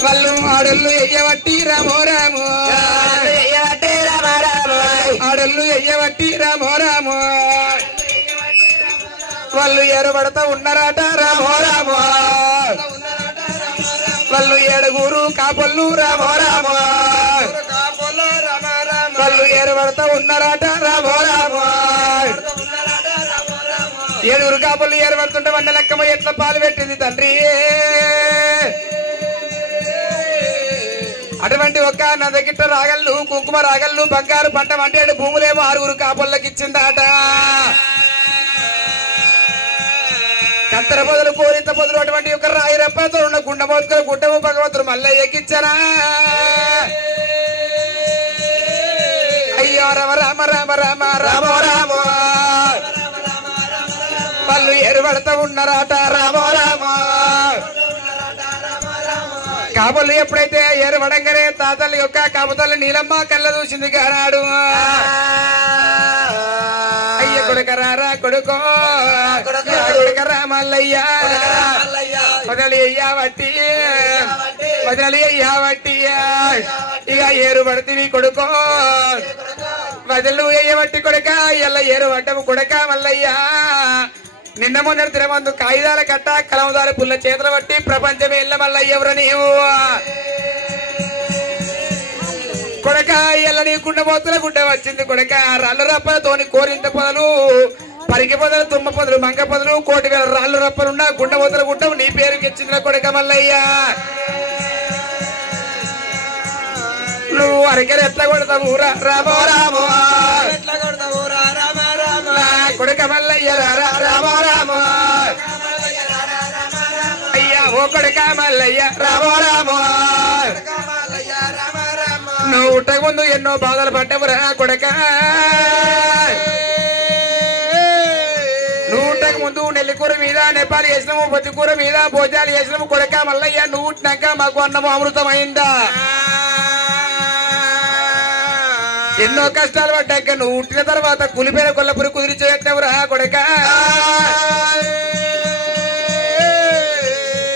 వాళ్ళు ఆడళ్ళు ఎయ్యబట్టి రామో రామో ఆడళ్ళు ఎయ్యబట్టి రామో రామో వాళ్ళు ఏరుబడతా ఉన్నారట రామో రామో వాళ్ళు ఏడుగురు కాపళ్ళు రామో రామో వాళ్ళు ఏరుబడతా ఉన్నారట రామో రామో ఏడుగురు కాపళ్ళు ఏరుబడుతుంటే వంద లెక్కమ్మ ఎట్లా పాలు పెట్టింది తండ్రి అటువంటి ఒక్క నదగిట్ట రాగళ్ళు కుంకుమ రాగళ్ళు బంగారు పంట వంటేడు భూములేమో ఆరుగురు కాపళ్ళకి ఇచ్చిందట కత్తెర పొదలు కోరింత పొదలు అటువంటి ఒక రాయి రెప్పతో ఉన్న గుండె మోతుకలు గుడ్డము భగవంతుడు మళ్ళీ ఎక్కించారా అయ్యో రమ రామ రామ రామ రామో రామో వాళ్ళు ఏరుబడతా ఉన్నారట రామో రామో కాపలు ఎప్పుడైతే ఏరుబడంగానే తాతల యొక్క కాపుతల్లి నీలమ్మ కళ్ళ చూసింది కానాడు అయ్య కొడుకరారా కొడుకో కొడుకరా మల్లయ్య వదలి అయ్యావట్టి వదలి అయ్యావట్టి ఇక ఏరుబడితే కొడుకో వదలు అయ్యబట్టి కొడుక ఎల్ల ఏరుబడ్డము కొడుక మల్లయ్య నిన్న మొన్న తిరమందు కాగితాల కట్ట కలమదారి పుల్ల చేతులు బట్టి ప్రపంచమే ఇళ్ళ మల్లయ్య ఎవరు నీవు కొడక ఎల్ల నీ గుండె మోతుల గుండె వచ్చింది కొడక రాళ్ళు రప్పలతోని కోరింత పొదలు పరికి పొదలు తుమ్మ పొదలు మంగ పొదలు 1,000,000 రాళ్ళు రప్పలున్నా గుండె మోతుల గుండం నీ పేరుకి ఇచ్చింది కొడక మల్లయ్య నువ్వు అరకెలు ఎట్లా కొడతావు రామో రామో కొడుక మల్లయ్య రామో రామో అయ్యా ఓ కొడుక మల్లయ్య రామో రామో నువ్వు ఉట్టక ముందు ఎన్నో బాధలు పడ్డవురా కొడక నువ్వు ఉట్టక ముందు నెల్లికూర మీద నేపాలు వేసినాము బొద్దుకూర మీద భోజనాలు వేసినాము కొడక మల్లయ్య నువ్వు ఉట్టినాక మాకు అన్నము అమృతమైందా ఎన్నో కష్టాలు పడ్డాక నువ్వు ఉట్టిన తర్వాత కులిపోయిన కొల్లపురి కుదిరిచేటవురా కొడక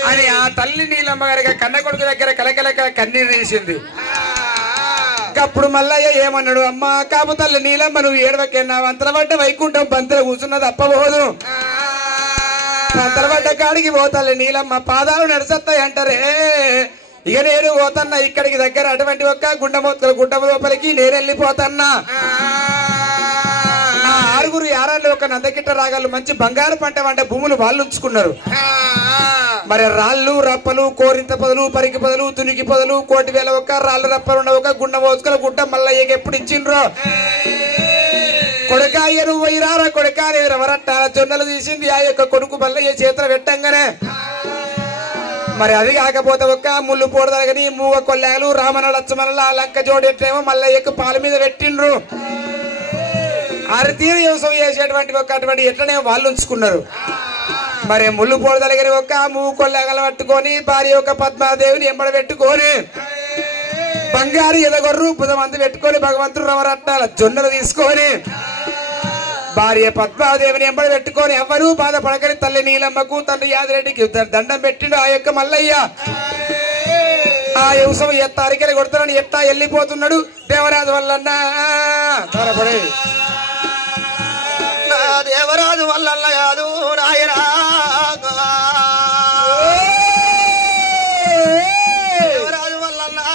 అని ఆ తల్లి నీలమ్మ గారిగా కన్న కొడుకు దగ్గర కలకలక కన్నీరు తీసింది అప్పుడు మల్లయ్య ఏమన్నాడు అమ్మ కాపు తల్లి నీలమ్మ నువ్వు ఏడవకన్నా వంతలబడ్డ వైకుంఠం పంతుల కూర్చున్నది అప్పబోదు వంతలబడ్డ కాడికి పోతాలి నీలమ్మ పాదాలు నడిచొస్తాయి అంటారే ఇక నేను పోతన్నా ఇక్కడికి దగ్గర అటువంటి ఒక్క గుండెమోతుల గుడ్డ లోపలికి నేను వెళ్ళిపోతన్నా ఆ ఆరుగురు యారాళ్ళు ఒక నందకిట్ట రాగాళ్ళు మంచి బంగారు పంట వంట భూములు వాళ్ళు ఉంచుకున్నారు మరి రాళ్ళు రప్పలు కోరింత పొదలు పరికి పొదలు తునికి పొదలు 1,000,000 ఒక్క రాళ్ళు రప్పలు ఉన్న ఒక గుండె మోసుకల గుడ్డ మల్లయ్యకి ఎప్పుడు ఇచ్చిండ్రో కొడుక అయ్య నువ్వు వైరారా కొడుక ఎవరట్టాల జొన్నలు తీసింది ఆ యొక్క కొడుకు మల్లయ్య చేతులు పెట్టంగానే మరి అది కాకపోతే ఒక్క ముళ్ళు పోడదగని మూగ కొల్లాలు రామన లచ్చమనల లంక జోడెట్లేమో మల్లయ్యకు పాల మీద పెట్టిండ్రు అరతీర వ్యవసాయం చేసేటువంటి ఒక అటువంటి ఎట్లనే వాళ్ళు ఉంచుకున్నారు మరి ముళ్ళు పోడదలగని ఒక మూగ కొల్లాగలు పట్టుకొని భార్య యొక్క పద్మాదేవిని ఎంబడ పెట్టుకొని బంగారు ఎదగొర్రు బుధమంది పెట్టుకొని భగవంతుడు రవరట్టాల జొన్నలు తీసుకొని భార్య పద్మాదేవిని ఎంబడి పెట్టుకొని ఎవరు బాధపడకని తల్లి నీలమ్మకు తండ్రి యాదిరెడ్డికి దండం పెట్టిండు ఆ యొక్క మల్లయ్య ఆ వ్యవసాయం ఎత్త అరికెలు కొడతానని ఎత్తా వెళ్ళిపోతున్నాడు దేవరాజు వల్లన్నా దేవరాజు వల్ల కాదు నాయనా దేవరాజు వల్లన్నా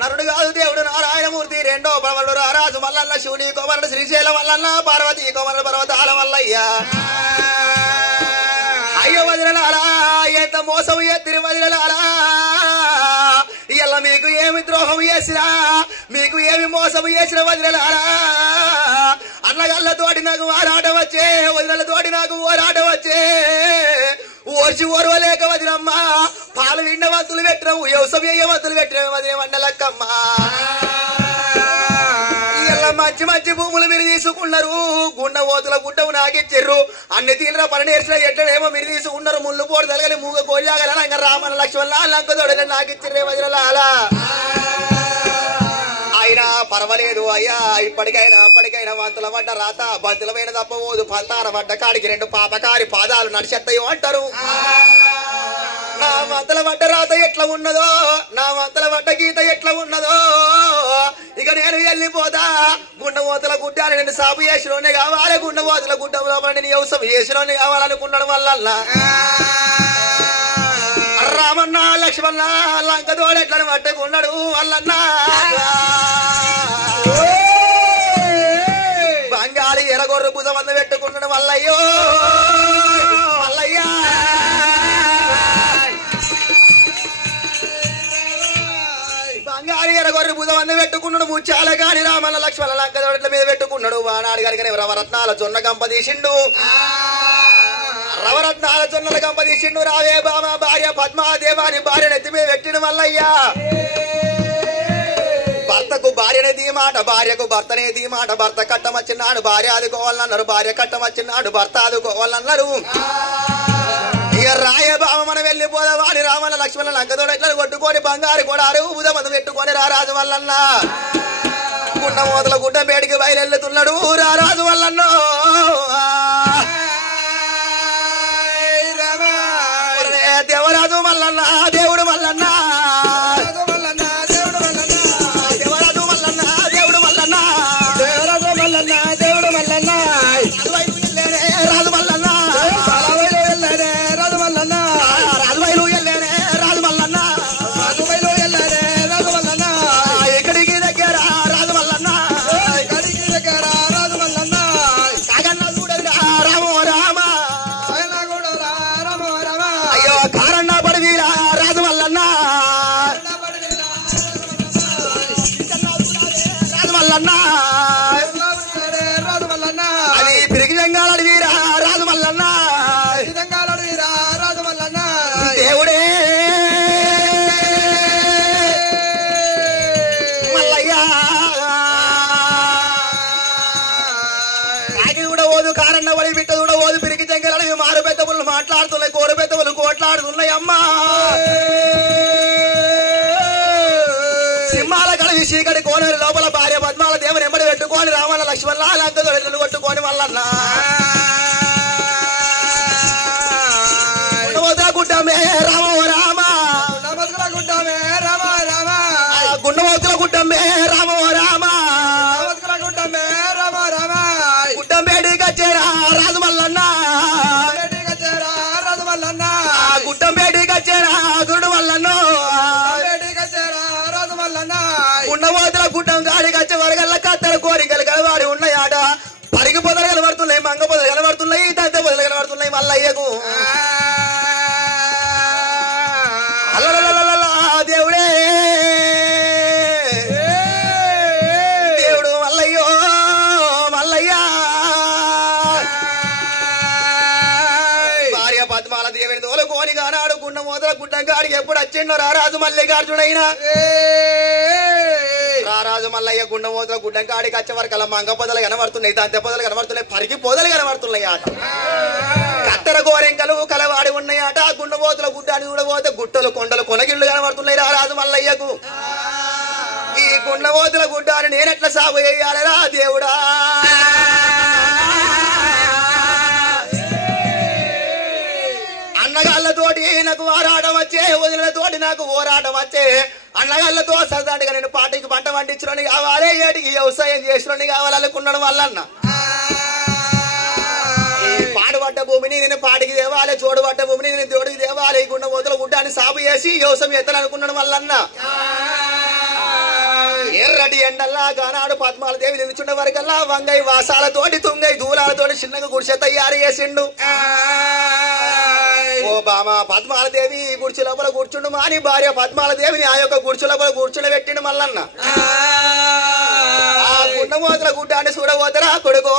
నరుడు కాదు దేవుడు నారాయణమూర్తి రెండో పవనుడు రారాజు మల్లన్న శివుని కుమారుడు శ్రీశైలం వల్లన్న పార్వతి కుమారుడు పర్వతాల వల్లయ్యా అయ్యో వదిలాలా ఎంత మోసం ఎత్తిరి వదిలాలా ఇలా మీకు ఏమి ద్రోహం చేసినా మీకు ఏమి మోసం చేసిన వదిలాలా అన్నగల్లతోటి నాకు ఓరాట వచ్చే వదిలతోటి నాకు ఓరాట వచ్చే ఓర్చి ఓర్వలేక వదినమ్మా పాలు విండ వంతులు పెట్టినవు వ్యవసాయ వంతులు పెట్టినవు వదిన వండలక్కమ్మా ఇలా మంచి మంచి మంచి భూములు మీరు తీసుకున్నారు గుండ ఓతుల గుడ్డవు నాకిచ్చిర్రు అన్ని తీళ్ళ పని నేర్చిన ఎట్లనేమో మీరు తీసుకున్నారు ముళ్ళు పోడు తలగలి మూగ కోళ్ళాగల రామన లక్ష్మణ లంకతోడ నాకిచ్చిర్రే వదిలాల అయినా పర్వాలేదు అయ్యా అప్పటికైనా వంతుల పడ్డ రాత బంతులమైన తప్పబోదు పంతాన పడ్డ కాడికి రెండు పాపకారి పాదాలు నడిచెత్తయో అంటారు నా వంతల పడ్డ రాత ఎట్లా ఉన్నదో నా వంతల పడ్డ గీత ఎట్లా ఉన్నదో ఇక నేను వెళ్ళిపోతా గుండెమోతల గుడ్డ నేను సాపు చేసిలోనే కావాలి గుండెమోతల గుడ్డ లోపల నేను వ్యవసాయం చేసిలోనే కావాలనుకున్నాడు వల్ల రామన్న లక్ష్మణ లంకతోడు ఎట్లని పట్టుకున్నాడు వల్లన్నా బంగాళి ఎరగొర్రు బుధమంద పెట్టుకున్నాడు వల్లయ్యో వల్లయ్యా బంగాళి ఎరగొర్రు బుధమంద పెట్టుకున్నాడు ముచ్చాల కాని రామన్న లక్ష్మణ లంకతోడు మీద పెట్టుకున్నాడు వానాడు కనుక రవరత్నాల జొన్న గంప తీసిండు రవరత్నాల జొన్నల గంప తీసిండు రావే బామ భార్య పద్మాదేవాని భార్య నెత్తి మీద పెట్టిన వల్లయ్యా భర్తకు భార్యనే దీమాట భార్యకు భర్తనే దీమాట భర్త కట్టమచ్చినాడు భార్య ఆదుకోవాలన్నారు భార్య కట్టమచ్చినాడు భర్త ఆదుకోవాలన్నారు ఇక రాయ బామ మనం వెళ్ళిపోదావా అని రామన్న లక్ష్మణ లంకతోడు ఎట్లా కొట్టుకొని బంగారు కూడా ఉదమత పెట్టుకొని రారాజు వల్లన్నా గుండ మోతల గుడ్డ బేడికి బయలుతున్నాడు రారాజు వల్లన్నో దేవరాజు మల్లన్న దేవుడు మల్లన్న దేవరాజు మల్లన్న దేవుడు మల్లన్న దేవరాజు మల్లన్న దేవుడు మల్లన్న రాజు మల్లన్న రాజు మల్లన్న రాజువైలు ఎల్లేనే రాజు మల్లన్న రాజువైలు ఎల్లేనే రాజు మల్లన్న ఎక్కడికి దగ్గర రాజు మల్లన్న ఎక్కడికి దగ్గర రాజు మల్లన్న కాగన్న చూడదురా రామో రామ అయ్యో కారన్న పడివీరా రాజు మల్లన్న రాజు మల్లన్న అది పిరికి జంగాలడి వీరా రాజు మల్లన్న దేవుడే మల్లయ్యా కాకి కూడా ఓదు కారన్న పడి బిడ్డ కూడా ఓదు పిరికి జంగాలడి మారు పెద్దవులు మాట్లాడుతున్నాయి కోరు పెద్దవులు కోట్లాడుతున్నాయి అమ్మా సింహాల కడివి చీకటి కోనరి లోపల భార్య పద్మాల దేవుని ఎంబడి పెట్టుకొని రామన్న లక్ష్మణ లంకతోడు కొట్టుకొని వల్లన్నా గుడ్డమే రామ రామ గుడ్డమే రామ రామ గుండమోతుల గుడ్డమే రామ రామ గుడ్డమే రామ రామ గుడ్డమేడి గచ్చేరా రాజు మల్లన్న రాజు మల్లన్న గుడ్డమేడి గచ్చేరా గురుడు మల్లన్నో రాజు మల్లన్న గుండమోతుల గుడ్డం గాడి గచ్చే వరగల్ల కత్తెర కోరికలు కలవాడి ఉన్నాయాట పరిగి పొదలు కనబడుతున్నాయి మంగ పొదలు కనబడుతున్నాయి దంత పొదలు కనబడుతున్నాయి మల్లయ్యకు దేవుడే దేవుడు మల్లయ్యో మల్లయ్యా భార్య పద్మాల దేవుని తోలుకోని కానాడు గుండ మోదల గుడ్డం కాడికి ఎప్పుడు వచ్చిండో రారాజు మల్లికార్జునైనా రారాజు మల్లయ్య గుండ మోదల గుడ్డం కాడికి వచ్చే వరకు అలా మంగ పొదలు కనబడుతున్నాయి దంత పొదలు కనబడుతున్నాయి పరిగి పొదలు కనబడుతున్నాయి ఆట కత్తెర గోరెంకలు కలవాడి ఉన్నాయట గుండెపోతుల గుడ్డాన్ని చూడబోతే గుట్టలు కొండలు కొనగిళ్ళు కనబడుతున్నాయి రారాజు మల్లయ్యకు ఈ గుండెపోతుల గుడ్డాన్ని నేనెట్లా సాగు చేయాలరా దేవుడా అన్నగాళ్ళతోటి నాకు పోరాటం వచ్చే వదిలతోటి నాకు పోరాటం వచ్చే అన్నగాళ్ళతో సరదాగా నేను పాటికి పంట పండించడానికి కావాలి ఏటికి వ్యవసాయం చేసిన కావాలనుకున్నాడు వల్లన్న పాడుపడ్డ భూమిని నేను పాటికి దేవాలి చూడబడ్డ భూమిని నేను దేవుడికి దేవాలి గుండె వదుల గుడ్డాన్ని సాగు చేసి వ్యవసాయం ఎత్తాలనుకున్నాడు వల్లన్న ఎర్రటి ఎండల్లా గానాడు పద్మాల దేవి నిలుచుండే వరకల్లా వంగై వాసాలతోటి తుంగై దూలాలతోటి చిన్నగా గుడిసె తయారు చేసిండు ఓ బామా పద్మాల దేవి గుడిచి లోపల కూర్చుండు మాని భార్య పద్మాల దేవిని ఆ యొక్క గుడిచి లోపల కూర్చుని పెట్టిండు మల్లన్న ఆ గుండెమోతల గుడ్డాన్ని చూడబోతరా కొడుకో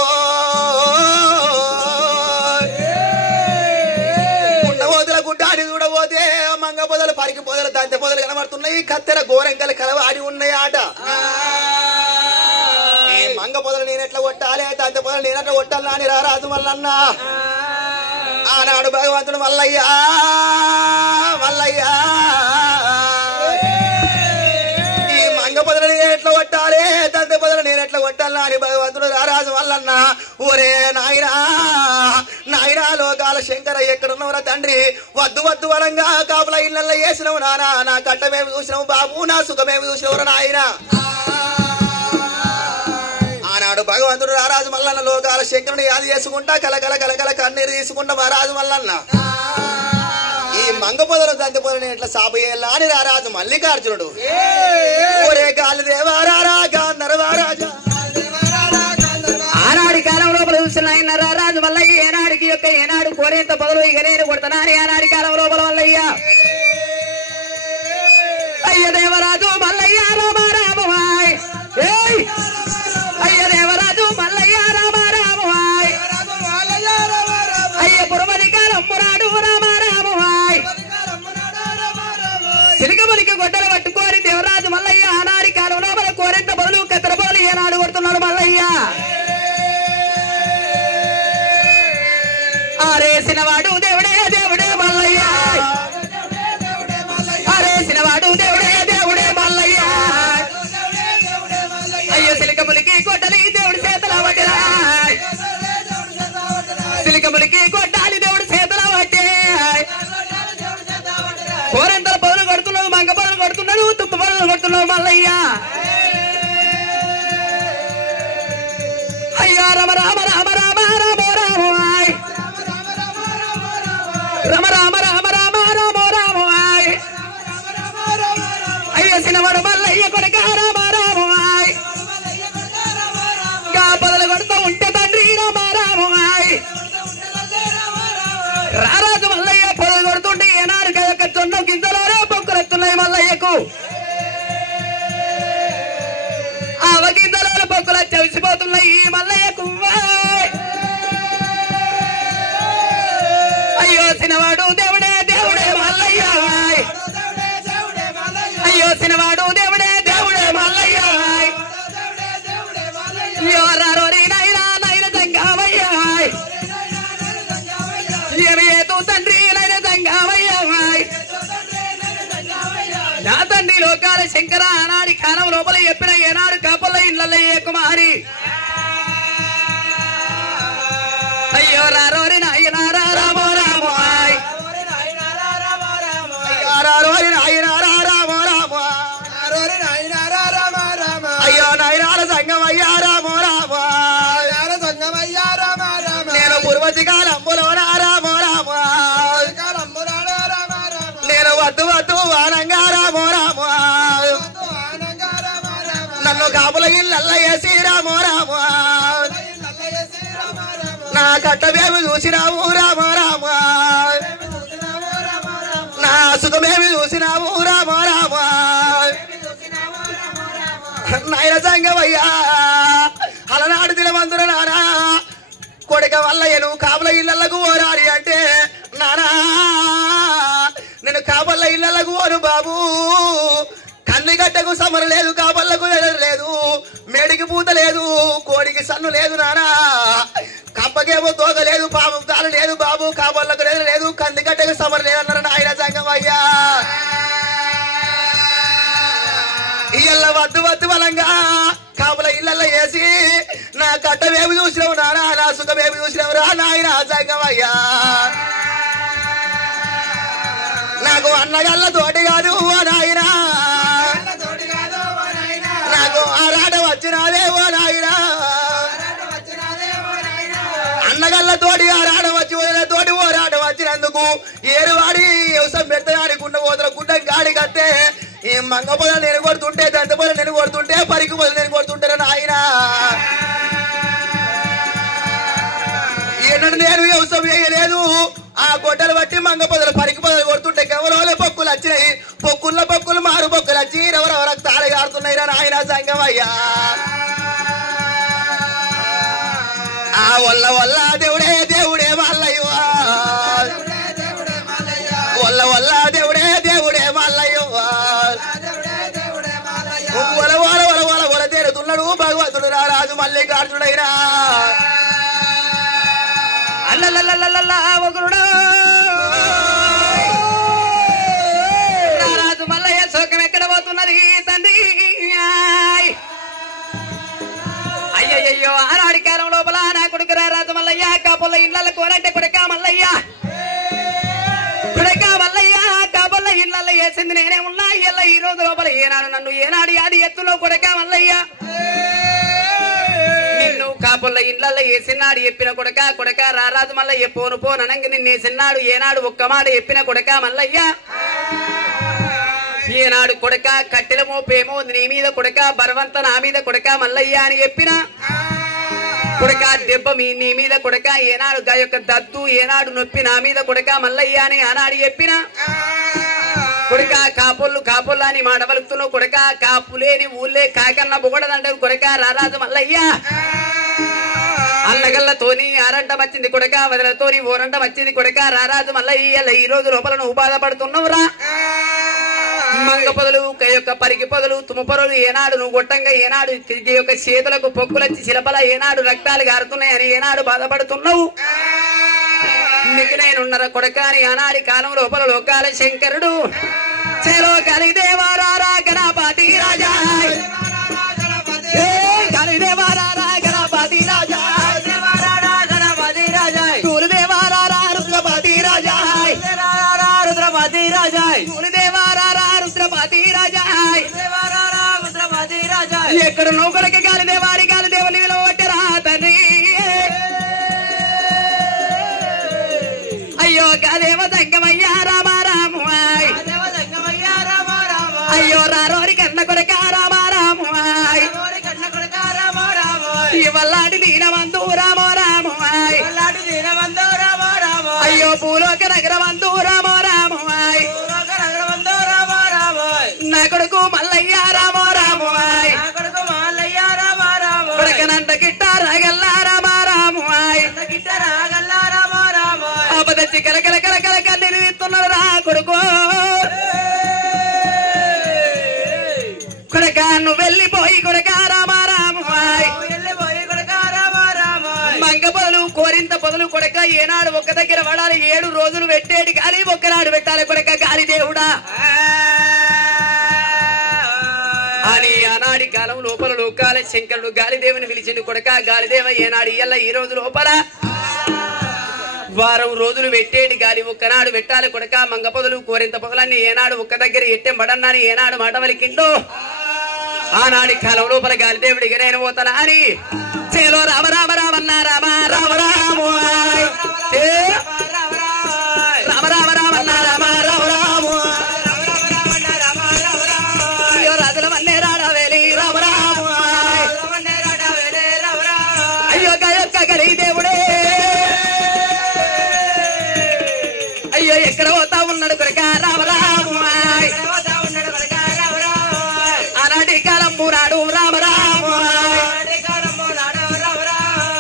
గుండెమోతల గుడ్డాన్ని చూడబోతే మంగ పొదలు పరికి పొదలు దంతె పొదలు కనబడుతున్నాయి కత్తెర గోరెంకలు కలవాడి ఉన్నాయి ఆట ఈ మంగ పొదలు పొదలు నేను ఎట్లా కొట్టాలి దంత పొదలు నేను ఎట్లా కొట్టాలి అని రారాజు మల్లన్న ఆనాడు భగవంతుడు మల్లయ్యా మల్లయ్యా ఈ మంగ పొదలు నేను ఎట్లా కొట్టాలి దంత పొదలు నేను ఎట్లా కొట్టాలి అని భగవంతుడు రారాజు మల్లన్న ఒరే నాయనా నాయనా లోకాల శంకర ఎక్కడున్నవరా తండ్రి వద్దు వద్దు వరంగా కాపుల ఇళ్ళల్లో వేసినవు నానా నా కట్టమేమి చూసినావు బాబు నా సుఖమేమి చూసినవురా నాయనా ఆనాడు భగవంతుడు రారాజు మల్లన్న లోకాల శంకరుని యాది చేసుకుంటా కలకల కలకల కన్నీరు తీసుకుంటా రారాజు మల్లన్న ఈ మంగ పొదలు దంతి పొదలు ఎట్లా సాపయ్యేలా అని రారాజు మల్లికార్జునుడు ఒరే గాలి దేవారారా గాంధర్వారాజా ఆనాడి కాలం లోపల చూసిన ఆయన రారాజు మల్లయ్య ఏనాడికి యొక్క ఏనాడు కోరేంత పొదలు ఇక నేను కొడతానని ఆనాడి కాలం లోపల మల్లయ్య అయ్య దేవరాజు మల్లయ్య రామారామాయ్ అయ్య దేవరాజు మల్లయ్య రామారామాయ్ అయ్య పురమది కాలం పురాడు రామారామాయ్ సిలికములికి గొడ్డలు పట్టుకోని దేవరాజు మల్లయ్య ఆనాడి కాలం లోపల కోరేంత పొదలు కత్తెర పొదలు ఏనాడు కొడుతున్నాడు మల్లయ్య ఆరేసినవాడు దేవుడే దేవుడే మల్లయ్య ఆరేసినవాడు దేవుడే దేవుడే మల్లయ్య అయ్యో సిలికములికి కొట్టాలి దేవుడి చేతుల పట్టిరా సిలికములికి కొట్టాలి దేవుడి చేతుల పట్టి కోరంతల పొదలు కొడుతున్నావు మంగ పొదలు కొడుతున్నాడు తుప్పు పొదలు కొడుతున్నావు మల్లయ్య అయ్యో రామ రామ రామ రామ రామ రామాయ్ రామ రామ రామ రామ రామ రామాయ్ అయ్యో సినవాడు మల్లయ్య కొడుక రామ రామాయ్ గా పొదలు కొడుతూ ఉంటే తండ్రి రామ రామాయ్ రారాజు మల్లయ్య పొదలు కొడుతుంటే ఏనాడు యొక్క జొన్న గింజలోనే పొక్కులెత్తున్నాయి మల్లయ్యకు ఆవ గింజలో పొక్కులు చవిసిపోతున్నాయి ఈ మల్లయ్యకు అయ్యో సినవాడు దేవుడే దేవుడే మల్లయ్య అయ్యో సినవాడు దేవుడే దేవుడే మల్లయ్య ఎవరారోరి నైనా నైన జంగామయ్య ఏమి ఏతు తండ్రి నైన జంగామయ్య నా తండ్రి లోకాల శంకర ఆనాడి కాలం లోపల చెప్పిన ఏనాడు కాపల్ల ఇళ్ళల్లో ఏ కుమారి అయ్యో రారోరి నాయన రామో రామాయ్ రారోరి నాయన రామో రామ అయ్యో నాయనాల సంగం అయ్యా రామో రామ నేను పూర్వతి కాలంబులో రామో రామ నేను వద్దు వద్దు వానంగా రామో రామ నన్ను కాపుల ఇళ్ళల్లో వేసి రామో రామ నా కట్టమేమి చూసినావు రామ రామ నా సుఖమేమి చూసినావు రామ రామ నాయన సంగమయ్యా అలనాడు దినమందున నానా కొడుక వల్ల నువ్వు కాపుల ఇళ్ళకు ఓరాడి అంటే నానా నేను కాపుల ఇళ్ళకు ఓను బాబు కన్నిగట్టకు సమరు లేదు కాపళ్లకు లేదు మేడికి పూత లేదు కోడికి సన్ను లేదు నానా కప్పకేమో తోక లేదు పాము కాలు లేదు బాబు కాపళ్లకు లేదు కందిగట్టకు సమరు లేదన్నారు నాయన సంగం అయ్యా ఇళ్ళ వద్దు వద్దు బలంగా కాపుల ఇళ్ళల్లో వేసి నా కట్టమేమి చూసినావు నానా నా సుఖమేమి చూసినావు రా నాయన సంగం అయ్యా నాకు అన్నగల్ల తోటి కాదు ఓ నాయనా నాకు ఆరాట వచ్చినాదే ఓ నాయనా అన్నగల్ల తోటి ఆరాట వచ్చి వదిన తోటి ఓరాట వచ్చినందుకు ఏరువాడి వ్యవసాయం పెడతాని గుండె పోతున్న గుండె గాడి కట్టే ఈ మంగ పొదలు నేను కొడుతుంటే దంత పొదలు నేను కొడుతుంటే పరికి పొదలు నేను కొడుతుంటాను నాయనా ఏనాడు నేను వ్యవసాయం చేయలేదు ఆ గొడ్డలు బట్టి మంగ పొదలు పరికి పొదలు కొడుతుంటే కేవలం పొక్కులు వచ్చినాయి పొక్కులు మారు పొక్కులు వచ్చి ఎవరెవరకు తాళి కాడుతున్నాయి రా నాయన సంగం అయ్యా ఆ వల్ల వల్ల దేవుడే దేవుడే మల్లయ్య వల్ల వల్ల దేవుడే దేవుడే మల్లయ్య వల వల వల వల వల తేరుతున్నాడు భగవంతుడు రారాజు మల్లికార్జున కాపుల ఇళ్ళ కోరంటే కొడక మల్లయ్య కొడక మల్లయ్య కాపుల ఇళ్ళ వేసింది నేనే ఉన్నా ఇళ్ళ ఈ రోజు లోపల ఏనాడు నన్ను ఏనాడు అది ఎత్తులో కొడక మల్లయ్య నిన్ను కాపుల ఇళ్ళ వేసినాడు చెప్పిన కొడక రారాజు మల్లయ్య పోను పోనంగి నిన్నేసినాడు ఏనాడు ఒక్క మాట చెప్పిన కొడక మల్లయ్య ఏనాడు కొడక కట్టెల మోపేమో నీ మీద కొడక బరవంత నా మీద కొడక మల్లయ్య అని చెప్పిన కొడక దెబ్బ నీ మీద కొడక ఏనాడు గా యొక్క దద్దు ఏనాడు నొప్పి నా మీద కొడక మల్లయ్య అని ఆనాడు చెప్పిన కొడక కాపుల్లు అని మాట పలుకుతున్నావు కొడక కాపులేని ఊళ్ళే కాకన్న బొగడదంటావు కొడక రారాజు మల్లయ్య అల్లగల్లతోని ఆరంటం వచ్చింది కొడక వదలతోని ఓరంటం వచ్చింది కొడక రారాజు మల్లయ్య ఈ రోజు లోపల నువ్వు బాధపడుతున్నావురా మంగ పొదలు యొక్క పరికి పొదలు తుమ్మ పొదలు ఏనాడు నువ్వు గొట్టంగా ఏనాడు యొక్క చేతులకు పొక్కులొచ్చి శిలపల ఏనాడు రక్తాలు గారుతున్నాయని ఏనాడు బాధపడుతున్నావు నీకు నేనున్నర కొడక అని ఆనాడి కాలం లోపల లోకాల శంకరుడు చేలో కలిదేవారా గణపతి రాజా కలిదేవారా గణపతి రాజా గణపతి రాజా గురుదేవారా రుద్రపతి రాజా రుద్రపతి రాజా గురుదేవారా రుద్రపతి రాజా రుద్రపతి రాజా ఎక్కడ నువ్వు కొడక గాలిదేవారి గాలిదేవుని విలువట్టరా తండ్రి అయ్యో గాదేవ సంగమయ్యా రామారాము అయ్యో రారోరి కన్న కొడక రామారాము ఇవల్లాడి దీనవంతు రామో రాము అయ్యో భూలోక నగరవంతు రామో రాము నా కొడుకు మల్లయ్య రామో రాము కొడకనంట గిట్ట రాగల్లా రామారాము ఆపదచ్చి కలకల కలకల కన్నీరు తీస్తున్నారు రా కొడుకు కొడక నువ్వు వెళ్ళిపోయి కొడక రామారాము మంగ పొదలు కోరింత పొదలు కొడక ఏనాడు ఒక్క దగ్గర పడాలి 7 రోజులు పెట్టేటి గాలి ఒక్కనాడు పెట్టాలి కొడక గాలి దేవుడా అని ఆనాడి కాలం లోపల లోకాల శంకరుడు గాలిదేవుని పిలిచిండు కొడక గాలిదేవ ఏనాడు ఇయ్యాల ఈ రోజు లోపల వారం రోజులు పెట్టేటి గాలి ఒక్కనాడు పెట్టాలి కొడక మంగ పొదలు కోరింత పొదలన్నీ ఏనాడు ఒక్క దగ్గర ఎట్టెం పడన్నాని ఏనాడు మాట వలికిండో ఆనాడి కాలం లోపల గాలిదేవుడికి నేను పోతానా అని చేలో రామ రామ రామన్న రామ రామ రాము రామ రామ రామన్న రామ రామ రాము అయ్యో రాజుల మన్నే రాడవేలి రామ రాము అయ్యో గాయొక్క గలి దేవుడే అయ్యో ఎక్కడ పోతా ఉన్నాడు కొరక రామ రాము ఆనాటి కాలం పూరాడు రామ రాము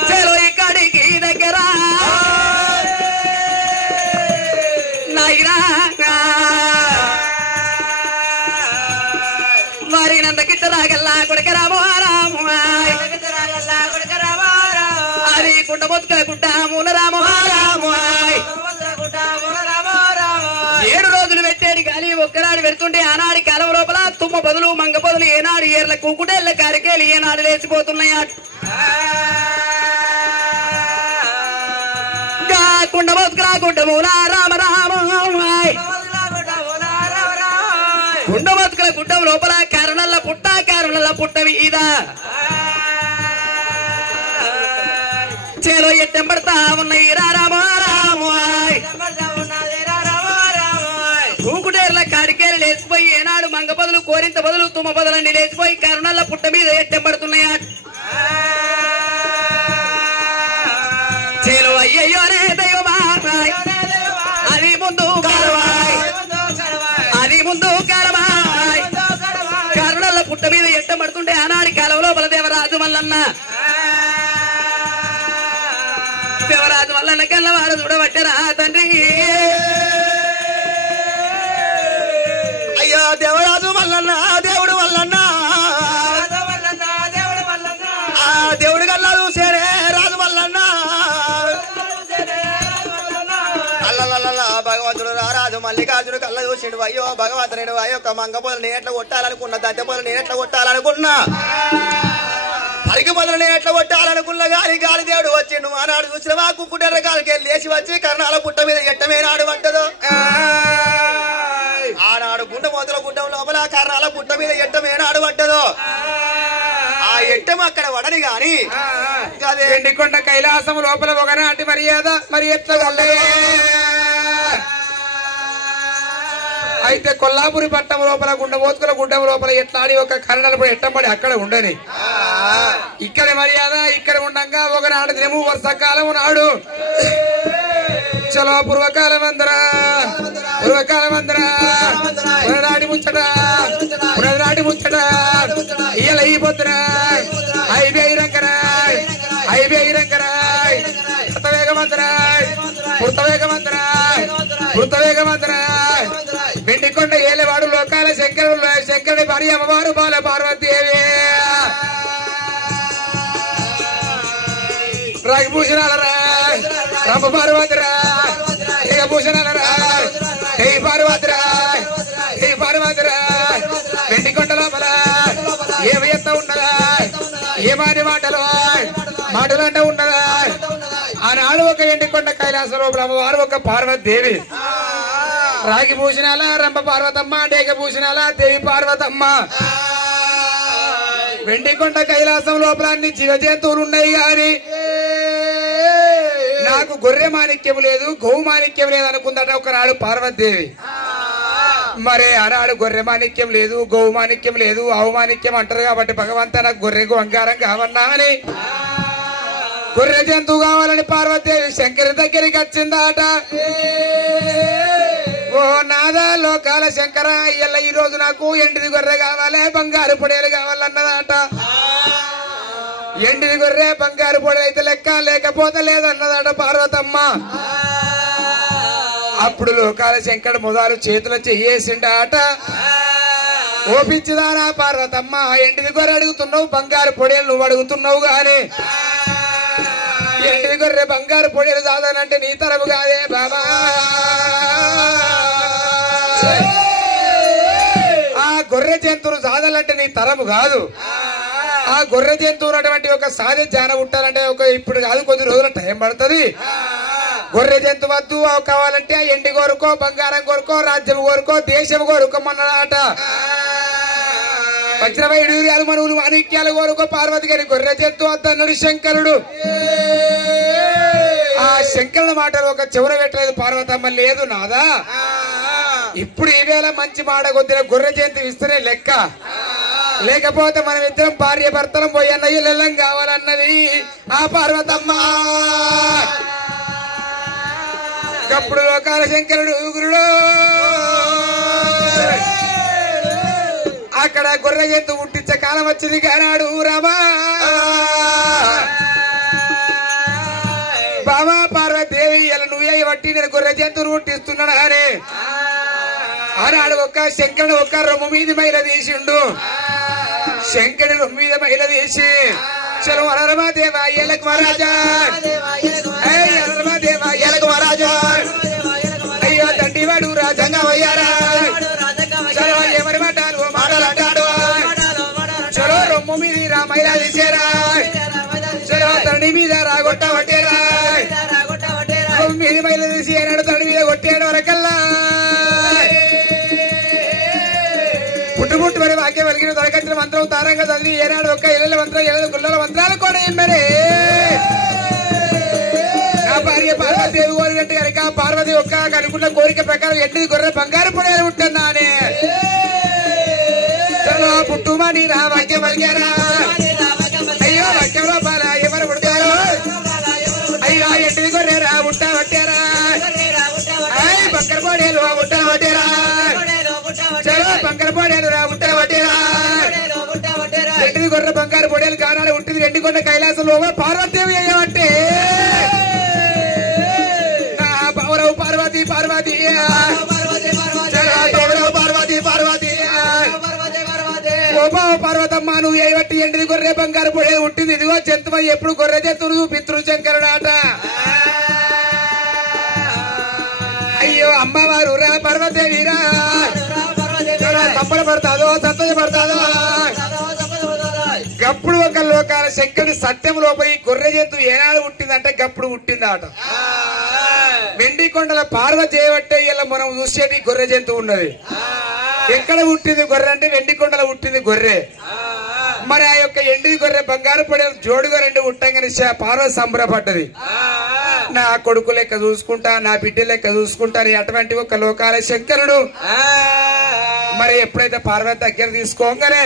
చలో ఇక్కడికి దగ్గర నాయనా మరి నంద గిట్ట రాగల్లా కొడక రామో రాము అది కుండ బొత్తుక గుడ్డ మూల రామో రాము 7 రోజులు పెట్టేది గాలి ఒక్కనాడు పెడుతుంటే ఆనాడి కాలం లోపల తుమ్మ బదులు మంగ బదులు ఏనాడు ఏర్ల కుకుటేళ్ల కారికేలు ఏనాడు లేచిపోతున్నాయా కుండ బతుకులా గుడ్డ మూల రామ రామ కుండ బతుకుల గుడ్డ లోపల కారణల్ల పుట్ట మీద చేలో ఎట్టెంబడతా ఉన్నాయి రామ రామ కూకుటేర్ల కాడికేలు లేచిపోయి ఏనాడు మంగ బదులు కోరింత బదులు తుమ్మ బదులన్నీ లేచిపోయి కరుణల్ల పుట్ట మీద ఎట్టెంబడుతున్నాయా చేలో అయ్యయ్యోనే దైవమా అది ముందు కారమాయ్ కరుణల్ల పుట్ట మీద ఎట్టబడుతుంటే ఆనాడి కాలంలో బలదేవరాజు మల్లన్న దేవరాజు మల్లన్న కన్నవాడు చూడబట్టరా తండ్రి అయ్యా దేవరాజు మల్లన్న దేవుడు మల్లన్న ఆ దేవుడు కల్లా చూసేనే రాజు మల్లన్న అల్లల్లల్లా భగవంతుడు రారాజు మల్లికార్జుడు కళ్ళ చూసిండు అయ్యో భగవంతుడు అయ్యో మంగ పొదలు నేను ఎట్లా కొట్టాలనుకున్నా దద్దె పొదలు నేను ఎట్లా కొట్టాలనుకున్నా పరికి మొదలనే ఎట్లా కొట్టాలనుకున్న గాలి దేవుడు వచ్చిండు ఆనాడు చూసినవా కుక్కుటెర్ర గాలికి లేచి వచ్చి కర్ణాల పుట్ట మీద ఎట్టమేనాడు పడ్డదో ఆనాడు గుండె మొదల గుడ్డం లోపల కర్ణాల పుట్ట మీద ఎట్టమేనాడు పడ్డదో ఆ ఎట్టం అక్కడ వడని గాని ఎండికొండ కైలాసం లోపల ఒకనాటి మర్యాద మరి ఎట్లా అయితే కొల్లాపురి పట్టం లోపల గుండెమోతుకుల గుడ్డం లోపల ఎట్లాడి ఒక కర్ణాలు ఎట్టబడి అక్కడ ఉండని ఇక్కడ మర్యాద ఇక్కడ ఉండగా ఒకనాడు దినము వర్షాకాలం నాడు చలో పూర్వకాలమందరా పునరాడి ముచ్చట ఇయ్యాల అయిపోతున్నా అయిపోయిరంకరాయ్ కృతవేగమంతరాయ్ వెండికొండ ఏలేవాడు లోకాల శంకరుడి భార్య అమ్మవారు బాల పార్వతీదేవి రాగిభూషణాలరా రంభ పార్వతిరా భూషణాలరా పార్వతిరా వెండికొండ లోపల ఏమి ఎత్త ఉండదా ఏమాని మాటలు అంటే ఉండదా ఆనాడు ఒక ఎండికొండ కైలాస లోపల అమ్మవారు ఒక పార్వతీదేవి రాగి భూషణాల రంభ పార్వతమ్మ డేగ భూషణాల దేవి పార్వతమ్మ వెండికొండ కైలాసం లోపల అన్ని జీవ జంతువులు ఉన్నాయి గాని నాకు గొర్రె మాణిక్యం లేదు గౌ మాణిక్యం లేదు అనుకుందట ఒకనాడు పార్వతీదేవి మరి ఆనాడు గొర్రె మాణిక్యం లేదు గౌ మాణిక్యం లేదు ఆవు మాణిక్యం అంటారు కాబట్టి భగవంతా నాకు గొర్రె బంగారం కావన్నా అని గొర్రె జంతువు కావాలని పార్వతీదేవి శంకరి దగ్గరికి వచ్చిందాట ఓ నాదా లోకాల శంకర ఇయ్యాల ఈ రోజు నాకు ఎండిది గొర్రె కావాలి బంగారు పొడేలు కావాలన్నదాట ఎండిది గొర్రె బంగారు పొడేలు అయితే లెక్క లేకపోతే లేదన్నదాట పార్వతమ్మ అప్పుడు లోకాల శంకరుడు మొదలు చేతులు చెయ్యేసిండాట ఓ పిచ్చిదానా పార్వతమ్మ ఎండిది గొర్రె అడుగుతున్నావు బంగారు పొడేలు నువ్వు అడుగుతున్నావు గాని ఎండిది గొర్రె బంగారు పొడేలు దాదానంటే నీ తరపు కాదే బాబా ఆ గొర్రె జంతువులు సాధాలంటే నీ తరము కాదు ఆ గొర్రె జంతువులు అటువంటి ఒక సాధి జాన ఉంటారంటే ఒక ఇప్పుడు కాదు కొద్ది రోజుల టైం పడుతుంది గొర్రె జంతు వద్దు కావాలంటే ఎండి కోరుకో బంగారం కోరుకో రాజ్యం కోరుకో దేశం కోరుకోమన్నాడట వజ్రవైడూర్యాలు మనువులు మాణిక్యాలు కోరుకో పార్వతి గారి గొర్రె జంతు వద్దన్నాడు శంకరుడు ఆ శంకరుడు మాటలు ఒక చెవుర పెట్టలేదు పార్వతమ్మ లేదు నాదా ఇప్పుడు ఈవేళ మంచి మాట కొద్దిన గొర్రె జంతు ఇస్తేనే లెక్క లేకపోతే మనం ఇద్దరం భార్య భర్తలం పోయన్న ఇళ్ళం కావాలన్నది ఆ పార్వతమ్మ అప్పుడు లోకాల శంకరుడు గురుడు అక్కడ గొర్రె జంతు పుట్టించే కాలం వచ్చింది కానాడు రామా బాబా పార్వతీదేవి ఇలా నువ్వే బట్టి నేను గొర్రె జంతువును పుట్టిస్తున్నాను అని ఆనాడు ఒక శంకరుడు ఒక రొమ్ము మీద మైల తీసిండు శంకరుడు రొమ్ము మీద మైల తీసి చలో అరమాదేవ ఏలకు మహారాజా అరమాదేవ ఏలకు మహారాజా అయ్యో తండ్రివాడు రాజంగా అయ్యారా చలో ఎవరి మాటలు మాటలంటాడు చలో రొమ్ము మీద రా మైల తీసేరా చలో తండ్రి మీద రాగొట్ట పట్టేరా రొమ్ము మీద మైల తీసి ఏనాడు తండ్రి మీద కొట్టాడు వరకల్లా పుట్టుబుట్టు మరి వాక్యం వెలిగిన దొరకచ్చిన మంత్రం తారంగా చదివి ఏనాడు ఒక్క ఇళ్ళ మంత్రం ఏడు గుళ్ళల మంత్రాలు కూడా మరి నా భార్య పార్వతీదేవి కోరినట్టు కనుక పార్వతి ఒక్క అనుకున్న కోరిక ప్రకారం ఎండిది గొర్రె బంగారు పొడేలు ఉంటున్నానే చలో పుట్టుమని నా వాక్యం వెలిగారా అయ్యో వాక్యం లోపల ఎవరు పుడతారు అయ్యో ఎండిది గొర్రెరా ఉంటా పట్టారా అయ్యి బంగారు పొడేలు ఉంటా పట్టారా చలో బంగారు పొడేలు రా ఉంటా పట్టేరా ఎండిది గొర్రె బంగారు పొడేలు కానాడు ఉంటుంది ఎండికొండ కైలాసంలో పార్వతీదేవి అయ్యామంటే పార్వతి పార్వతి పార్వతమ్మ నువ్వు ఏవట్టి ఎండిది గొర్రె బంగారు పొడేలు ఉంటుంది ఇదిగో జంతువు ఎప్పుడు గొర్రె జంతువులు పితృశంకరుడాట అయ్యో అమ్మవారు రా పార్వతీదేవిరా సంబరపడతాదో సంతోషపడతాదో అప్పుడు ఒక ఒక లోకాల శంకరుడు సత్యం లోపల ఈ గొర్రె జంతువు ఏనాడు పుట్టిందంటే గప్పుడు పుట్టిందాట. వెండి కొండల పార్వతి చేయబట్టే ఇలా మనం చూసేది గొర్రె జంతువు ఉన్నది. ఎక్కడ పుట్టింది గొర్రె అంటే వెండి కొండల పుట్టింది గొర్రె. మరి ఆ యొక్క ఎండి గొర్రె బంగారు పడే జోడుగా రెండు పుట్టంగానే పార్వతి సంబరపడ్డది. నా కొడుకు లెక్క చూసుకుంటా, నా బిడ్డ లెక్క చూసుకుంటా అటువంటి ఒక లోకాల శంకరుడు మరి ఎప్పుడైతే పార్వతి దగ్గర తీసుకోగానే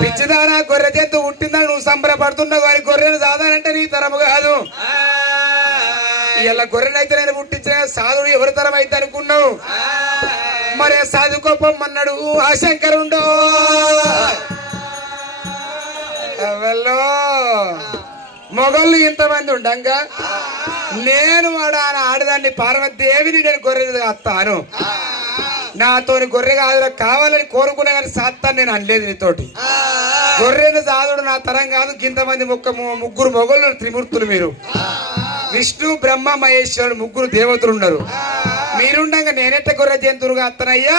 పిచ్చిదానా గొర్రె జంతువు పుట్టిందని నువ్వు సంబరపడుతున్నావు, కానీ గొర్రెను సాధానంటే నీ తరము కాదు. ఇలా గొర్రెనైతే నేను పుట్టించిన సాధుడు ఎవరి తరం అయితే అనుకున్నావు. మరి సాధుకోపమ్మన్నాడు ఆ శంకరుండో. మొగళ్ళు ఇంతమంది ఉండంగా నేను ఆడదాన్ని పార్వతీదేవిని నేను గొర్రె కాస్తాను, నాతోని గొర్రె కాదు కావాలని కోరుకున్నా కానీ సాత్తాను నేను అనలేదు నీతోటి. గొర్రెను సాధుడు నా తరం కాదు. ఇంతమంది ముగ్గురు మొగళ్ళు త్రిమూర్తులు మీరు, విష్ణు బ్రహ్మ మహేశ్వరుడు ముగ్గురు దేవతలు ఉన్నారు. మీరుండగా నేనెట్ట గొర్రె జంతువుగా అత్తనయ్యా,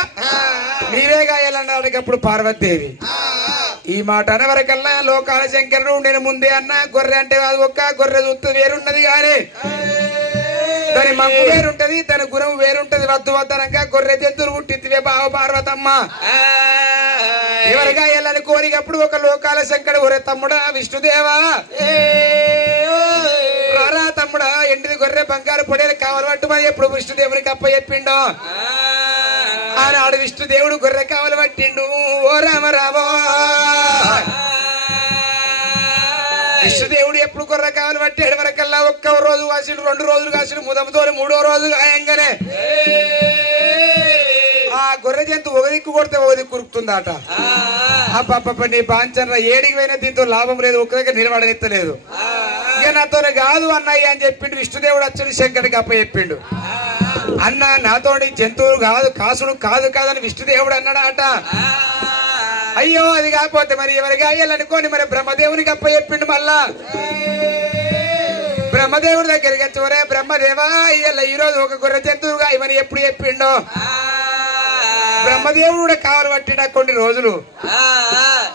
మీరే గాయాలన్నాడు పార్వతీదేవి. ఈ మాట అనవరకల్లా లోకాల శంకరుడు నేను ముందే అన్నా గొర్రె అంటే అది ఒక్క గొర్రె చూస్తూ వేరున్నది కానీ దాని మగ్గు వేరుంటది, దాని గురం వేరుంటది. వద్దు వద్దనక గొర్రె జంతువులు పుట్టివే బావ పార్వతమ్మ. ఎవరిగా వెళ్ళని కోరికప్పుడు ఒక లోకాల శంకరుడు ఒరే తమ్ముడా విష్ణుదేవా రారా తమ్ముడా ఎండిది గొర్రె బంగారు పొడేలు కావాలి పట్టుమని ఎప్పుడు విష్ణుదేవునికి అప్ప చెప్పిండో. ఆనాడు విష్ణుదేవుడు గొర్రె కావాలి పట్టిండు. ఓ రామ రామో విష్ణుదేవుడు ఎప్పుడు గొర్రె కావాలి పట్టాడు వరకల్లా ఒక్క రోజు కాసిడు, 2 రోజులు కాసిడు, ముదముతో 3వ రోజు గాయంగానే ఆ గొర్రె జంతువు ఒక దిక్కు కొడితే ఒక దిక్కు కురుకుతుందట. అప్ప నీ బాంచన ఏడికి పోయినా దీంతో లాభం లేదు, ఒక దగ్గర నిలబడనెత్తలేదు. ఇక నాతోనే కాదు అన్నయ్య అని చెప్పిండు. విష్ణుదేవుడు వచ్చాడు శంకరుడికి అప్ప చెప్పిండు. అన్న నాతోని జంతువులు కాదు కాసుడు కాదు కాదని విష్ణుదేవుడు అన్నాడట. అయ్యో అది కాకపోతే మరి ఎవరికి అయ్యాలనుకోని మరి బ్రహ్మదేవునికి అప్ప చెప్పిండు. మళ్ళా బ్రహ్మదేవుడి దగ్గరికి వచ్చి బ్రహ్మదేవా ఇయ్యాల ఈ రోజు ఒక గొర్రె జంతువుగా ఇవని ఎప్పుడు చెప్పిండో. బ్రహ్మదేవుడు కూడా కావాలి పట్టిన కొన్ని రోజులు,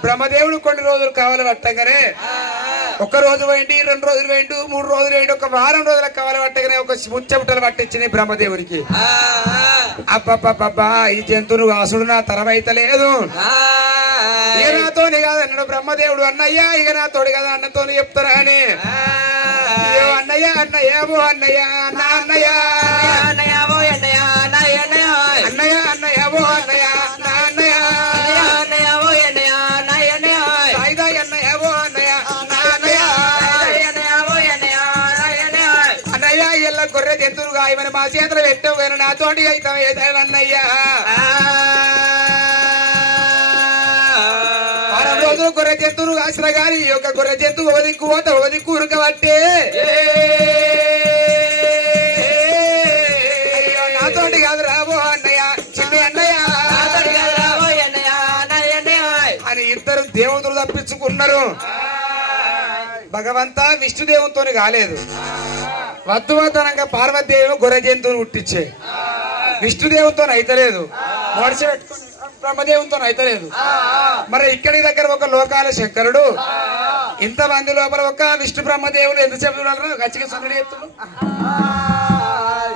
బ్రహ్మదేవుడు కొన్ని రోజులు కావాలి పట్టగానే 1 రోజు వేయండి, 2 రోజులు వేయండి, 3 రోజులు వేయండి, 1 వారం రోజులకు కావాలి పట్టగానే ఒక ముచ్చముట్టలు పట్టించినాయి బ్రహ్మదేవుడికి. అబ్బబ్బబ్బా ఈ జంతువులు ఆసుడు నా తరం అయితే లేదు, ఇక నాతోని కాదన్నాడు బ్రహ్మదేవుడు. అన్నయ్య ఇక నాతోడు కదా అన్నతోని చెప్తారా అని. అన్నయ్య అన్నయ్య ఓ అన్నయ్య అన్న అన్నయ్య అన్నయ్య ఓ అన్నయ్య అన్నయ్య అన్నయ్య ఓ అన్నయ్య నా అన్నయ్య అన్నయ్య ఓ అన్నయ్య నా అన్నయ్య సాయిదా అన్నయ్య ఓ అన్నయ్య నా అన్నయ్య అన్నయ్య ఓ అన్నయ్య అన్నయ్య ఇలా గొర్రె జంతువుగా ఇవన్నీ మా చేతులు పెట్టావు కానీ నాతోటి అవుతావు ఏదైనా అన్నయ్య. 6 రోజులు గొర్రె జంతువులు కాసిన గాని ఈ యొక్క గొర్రె జంతువు ఓ దిక్కు పోతే ఓ దిక్కు ఉరకబట్టే నాతోటి కాదు రాబో అన్నయ్య చిన్న అన్నయ్య అని ఇద్దరు దేవతలు తప్పించుకున్నారు. భగవంతా విష్ణుదేవుతో కాలేదు, వద్దువతనంగా పార్వతీదేవి గొర్రె జంతువులు పుట్టించే విష్ణుదేవుతో అయితలేదు, మడిచి పెట్టుకుని బ్రహ్మదేవుతో అయితలేదు. మరి ఇక్కడి దగ్గర ఒక లోకాల శంకరుడు ఇంతమంది లోపల ఒక విష్ణు బ్రహ్మదేవుడు ఎంత చెప్తున్నారు గచ్చిగా సుందరి చెప్తున్నారు.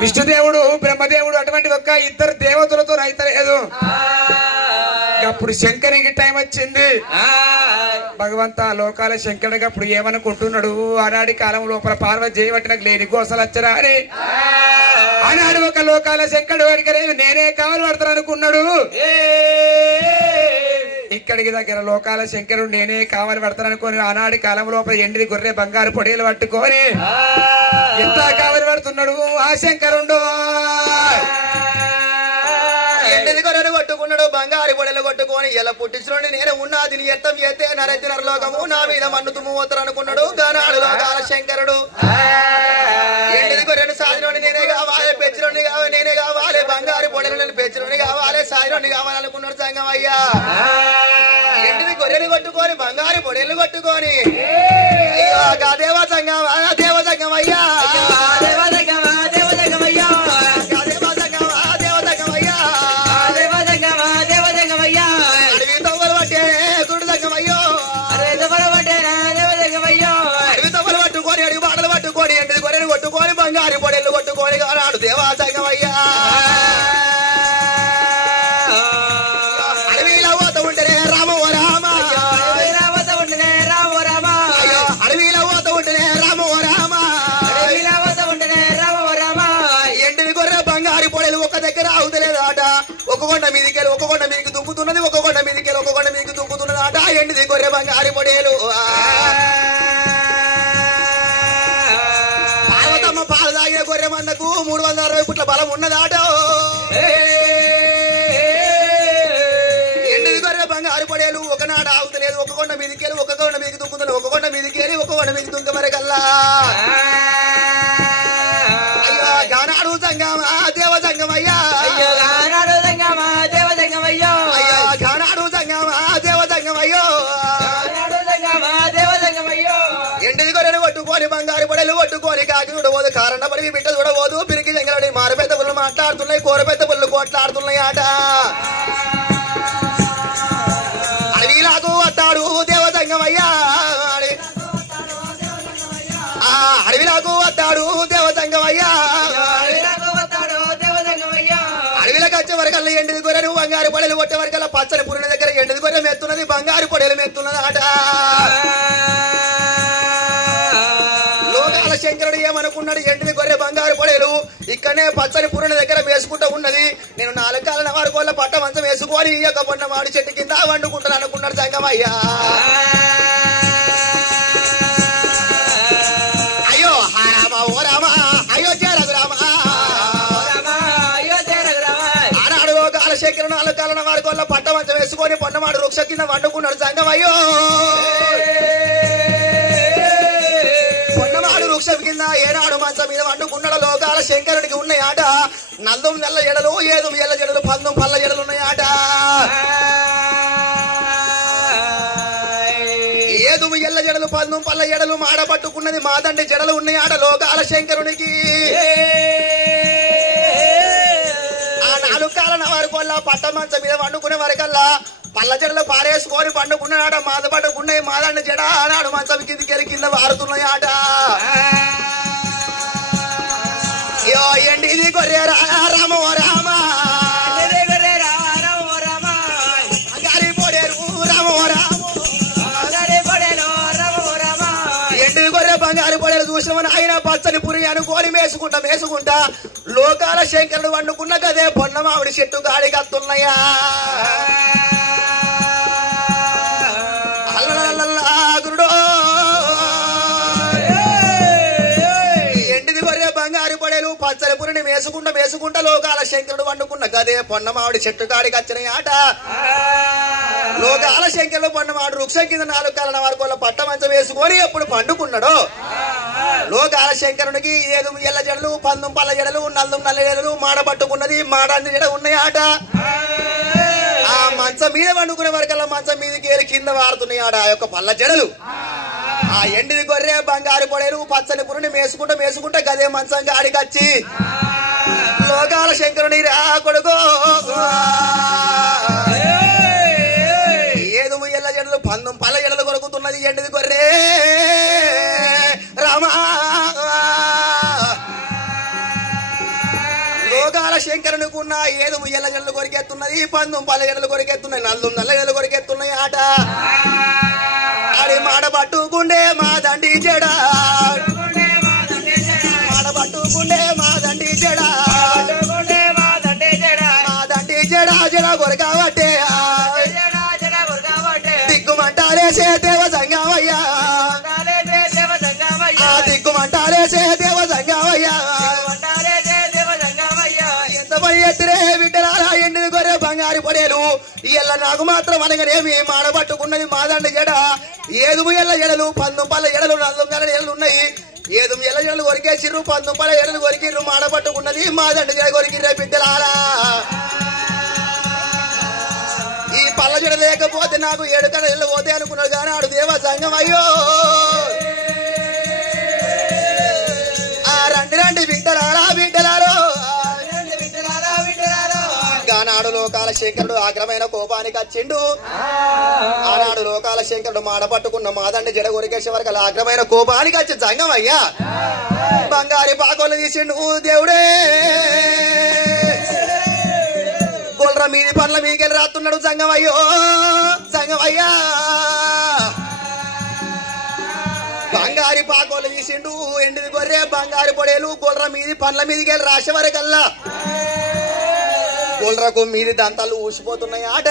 విష్ణుదేవుడు బ్రహ్మదేవుడు అటువంటి ఒక ఇద్దరు దేవతలతో అయితలేదు. అప్పుడు శంకరునికి టైం వచ్చింది. భగవంతా లోకాల శంకరుడికి అప్పుడు ఏమనుకుంటున్నాడు, ఆనాడి కాలం లోపల పార్వతి చేయబట్టిన లేని గోసలు వచ్చరా అని ఆనాడు ఒక లోకాల శంకరుడు అడిగలేదు నేనే కావాలి పడతాను అనుకున్నాడు. ఇక్కడికి దగ్గర లోకాల శంకరుడు నేనే కావాలి పడతాను అనుకోని ఆనాడి కాలం లోపల ఎండిది గొర్రె బంగారు పొడేలు పట్టుకొని ఎంత కావాలి పడుతున్నాడు ఆ శంకరుడు. ఎండిది గొర్రెలు కొట్టుకున్నాడు, బంగారు పొడేలు కొట్టుకొని ఎలా పుట్టించుకోండి నేను ఉన్నది నీ ఎత్తం ఎత్తే నరతి నరలోకము నా మీద మన్ను తుమ్ము పోతారు అనుకున్నాడు గానాడు లోకాల శంకరుడు. ఎండిది గొర్రెను సాధినోని నేనే కావాలి, పెంచినోని కావాలి నేనే కావాలి, బంగారు పొడేలు నేను పెంచినోని కావాలి, సాధినోని కావాలనుకున్నాడు సంగం అయ్యా. ఎండిది గొర్రెలు కొట్టుకొని బంగారు పొడేలు కొట్టుకొని దేవ సంగం దేవ సంగం అయ్యా అరే బంగారు పొడెళ్ళు కొట్టుకొని కానాడు దేవా సంగమయ్యా అడవిలో పోత ఉంటేనే రామ ఓ రామ అడవిలో పోత ఉంటేనే రామ ఓ రామ అడవిలో పోత ఉంటేనే రామ ఓ రామ అడవిలో పోత ఉంటేనే రామ ఓ రామ ఎండిని గొర్రె బంగారు పొడెలు ఒక దగ్గర ఆగుతలేదాట ఒక కొండ మీదికెళ్ళి ఒక కొండ మీదకి దుంకుతున్నది ఒక కొండ మీదికెళ్ళి ఒక కొండ మీదకి దుంకుతున్నది ఆట ఎండిది గొర్రె బంగారు పొడేలు పార్వతమ్మ పాలు తాగిన గొర్రె మందకు 360 పుట్ల బలం ఉన్నదాట ఎండిది గొర్రె బంగారు పొడేలు ఒకనాడు ఆగుతలేదు ఒక కొండ మీదికెళ్ళి ఒక కొండ మీదకి దుంకుతున్నది ఒక కొండ మీదికెళ్ళి ఒక కొండ మీదకి దుంక మరకల్లా అయ్యో గానాడు సంగమా దేవ సంగమయ్యా అయ్యో గానాడు సంగమా దేవ సంగమయ్యో అయ్యో గానాడు సంగమా దేవ సంగమయ్యో గానాడు సంగమా దేవ సంగమయ్యో ఎండిది గొర్రెను కొట్టుకొని బంగారు పొడలు కొట్టుకొని కాకి చూడబోదు కారణ పడి బిడ్డ చూడబోదు పిరికి జంగలడి మారు పెద్ద పుల్లు మాట్లాడుతున్నాయి కూర పెద్ద పుల్లు కోట్లాడుతున్నాయి ఆట అడవిలాకు వస్తాడు దేవ సంగమయ్యా అడవిలాకు వస్తాడు దేవ సంగమయ్యా అడవిలకు వచ్చే వరకల్లా ఎండిది గొర్రెను బంగారు పొడలు కొట్టే వరకల్లా పచ్చని పురిన దగ్గర ఎండిది గొర్రె మెత్తున్నది బంగారు పొడలు మెత్తున్నది ఆట లోకాల శంకరుడు ఏమనుకున్నాడు ఎండిది గొర్రె బంగారు పొడలు ఇక్కడనే పచ్చని పురిన దగ్గర వేసుకుంటూ ఉన్నది నేను 4 కాళ్ళ వారి కోళ్ళ పట్ట మంచం వేసుకొని ఈ యొక్క పొన్న మాడి చెట్టు కింద వండుకుంటాను అనుకున్నాడు సంగమయ్యా అయ్యో రామ ఓ రామ అయోధ్య రఘురామ ఆనాడు లోకాల శంకరుడు 4 కాళ్ళ వారి కోళ్ళ పట్ట మంచం వేసుకొని పొన్నమాడు వృక్ష కింద వండుకున్నాడు సంగమయ్యో పొన్నమాడు వృక్షం కింద ఏనాడు మంచం మీద వండుకున్నాడు లోకాల శంకరుడికి ఉన్నాయి ఆట నల్లం నెల్ల ఎడలు ఏదు ఎల్ల జడలు పందం పల్ల జడలు ఉన్నాయి ఆట ఏదు ఎల్ల జడలు పందం పల్ల ఎడలు మాడ పట్టుకున్నది మాదండి జడలు ఉన్నాయి ఆట లోకాల శంకరునికి ఆ 4 కాళ్ళ వారి కొల్ల పట్ట మంచం మీద వండుకునే వరకల్లా పల్ల జడలు పారేసుకొని పండుకున్నాడ మాద పట్టుకున్నాయి మాదండి జడ ఆనాడు మంచం కిందికెళ్ళి కింద వారుతున్నాయి ఆట అయ్యో ఎండిది గొర్రె రామ ఓ రామ బంగారి పొడేరు రామ ఓ రామ ఎండిది గొర్రె బంగారు పొడేరు చూసిన ఆయన పచ్చని పురి అనుకోని మేసుకుంటా లోకాల శంకరుడు వండుకున్న కదే పొన్న మామిడి చెట్టు గాడి కత్తున్నాయా గురుడో ఎండిది గొర్రె బంగారు పొడేలు పచ్చని పురిని మేసుకుంటా లోకాల శంకరుడు వండుకున్న గదే పొన్న మామిడి చెట్టు గాడి కచ్చిన ఆట లోకాల శంకరుడు పొన్న మామిడి వృక్షం కింద 4 కాళ్ళ వరకు పట్ట మంచం వేసుకొని ఎప్పుడు పండుకున్నాడో లోకాల శంకరునికి ఏదు ఎల్ల జడలు పందం పల్ల జడలు నల్లం నల్ల జడలు మాడ పట్టుకున్నది మాడాన్ని జడ ఉన్నాయి ఆట ఆ మంచం మీద వండుకునే వరకల్లా మంచం మీదకి వెళ్ళి కింద వారుతున్నాయి ఆడ ఆ యొక్క పల్ల జడలు ఆ ఎండిది గొర్రె బంగారు పొడేలు పచ్చని పురిని మేసుకుంటా గదే మంచం గాడికచ్చి లోకాల శంకరుని రా కొడుకో ఏదు ఎల్ల జడలు పందం పల్ల జడలు కొరుకుతున్నది ఎండిది గొర్రె రామా లోకాల శంకరునికున్న ఏదు ఎల్ల జడలు కొరికెత్తున్నది పందం పల్ల జడలు కొరికెత్తున్నాయి నల్లం నల్ల జడలు కొరికెత్తున్నాయి ఆట ఆడి మాడ పట్టుకుండే మా దండి జడ మాడ పట్టుకుండే మా దండి జడ జడ కొరకాబట్టే దిక్కుమంటాలేసే దేవ సంగమయ్యా దిక్కుమంటాలేసే దేవ సంగమయ్యా ఎంత పని ఎత్తిరే బిడ్డలారా ఎండిది గొర్రె బంగారు పొడేలు ఇయ్యల్ల నాకు మాత్రం అనగానేమి మాడబట్టుకున్నది మాదండి జడ ఏదు ఎల్ల జడలు పందం పల్ల జడలు నల్లం నెల జడలు ఉన్నాయి ఏదు ఎల్ల జడలు కొరికేసిర్రు పందం పల్ల జడలు కొరికిర్రు మాడబట్టుకున్నది మాదండి జడ కొరికిర్రే బిడ్డలారా ఈ పల్ల జడ లేకపోతే నాకు 7 కళ్ళు పోతే అనుకున్నాడు కానీ ఆడు దేవ సంగం అయ్యో ఆ రండి బిడ్డలారా బిడ్డలారో గానాడు లోకాల లోకాల శంకరుడు ఆగ్రమైన కోపానికి వచ్చిండు ఆనాడు లోకాల శంకరుడు మాడ పట్టుకున్న మాదండి జడ కొరికేసే వరకు అలా ఆగ్రమైన కోపానికి వచ్చి జంగమయ్యా బంగారి పాకోలు తీసిండు దేవుడే గొల్ర మీది పండ్ల మీకెళ్ళి రాస్తున్నాడు జంగమయ్యో జంగమయ్యా బంగారి పాకోలు తీసిండు ఎండిది గొర్రె బంగారు పొడేలు గొల్ర మీది పండ్ల మీదికి వెళ్ళి రాసే వరకల్లా గొల్రకు మీది దంతాలు ఊసిపోతున్నాయి ఆట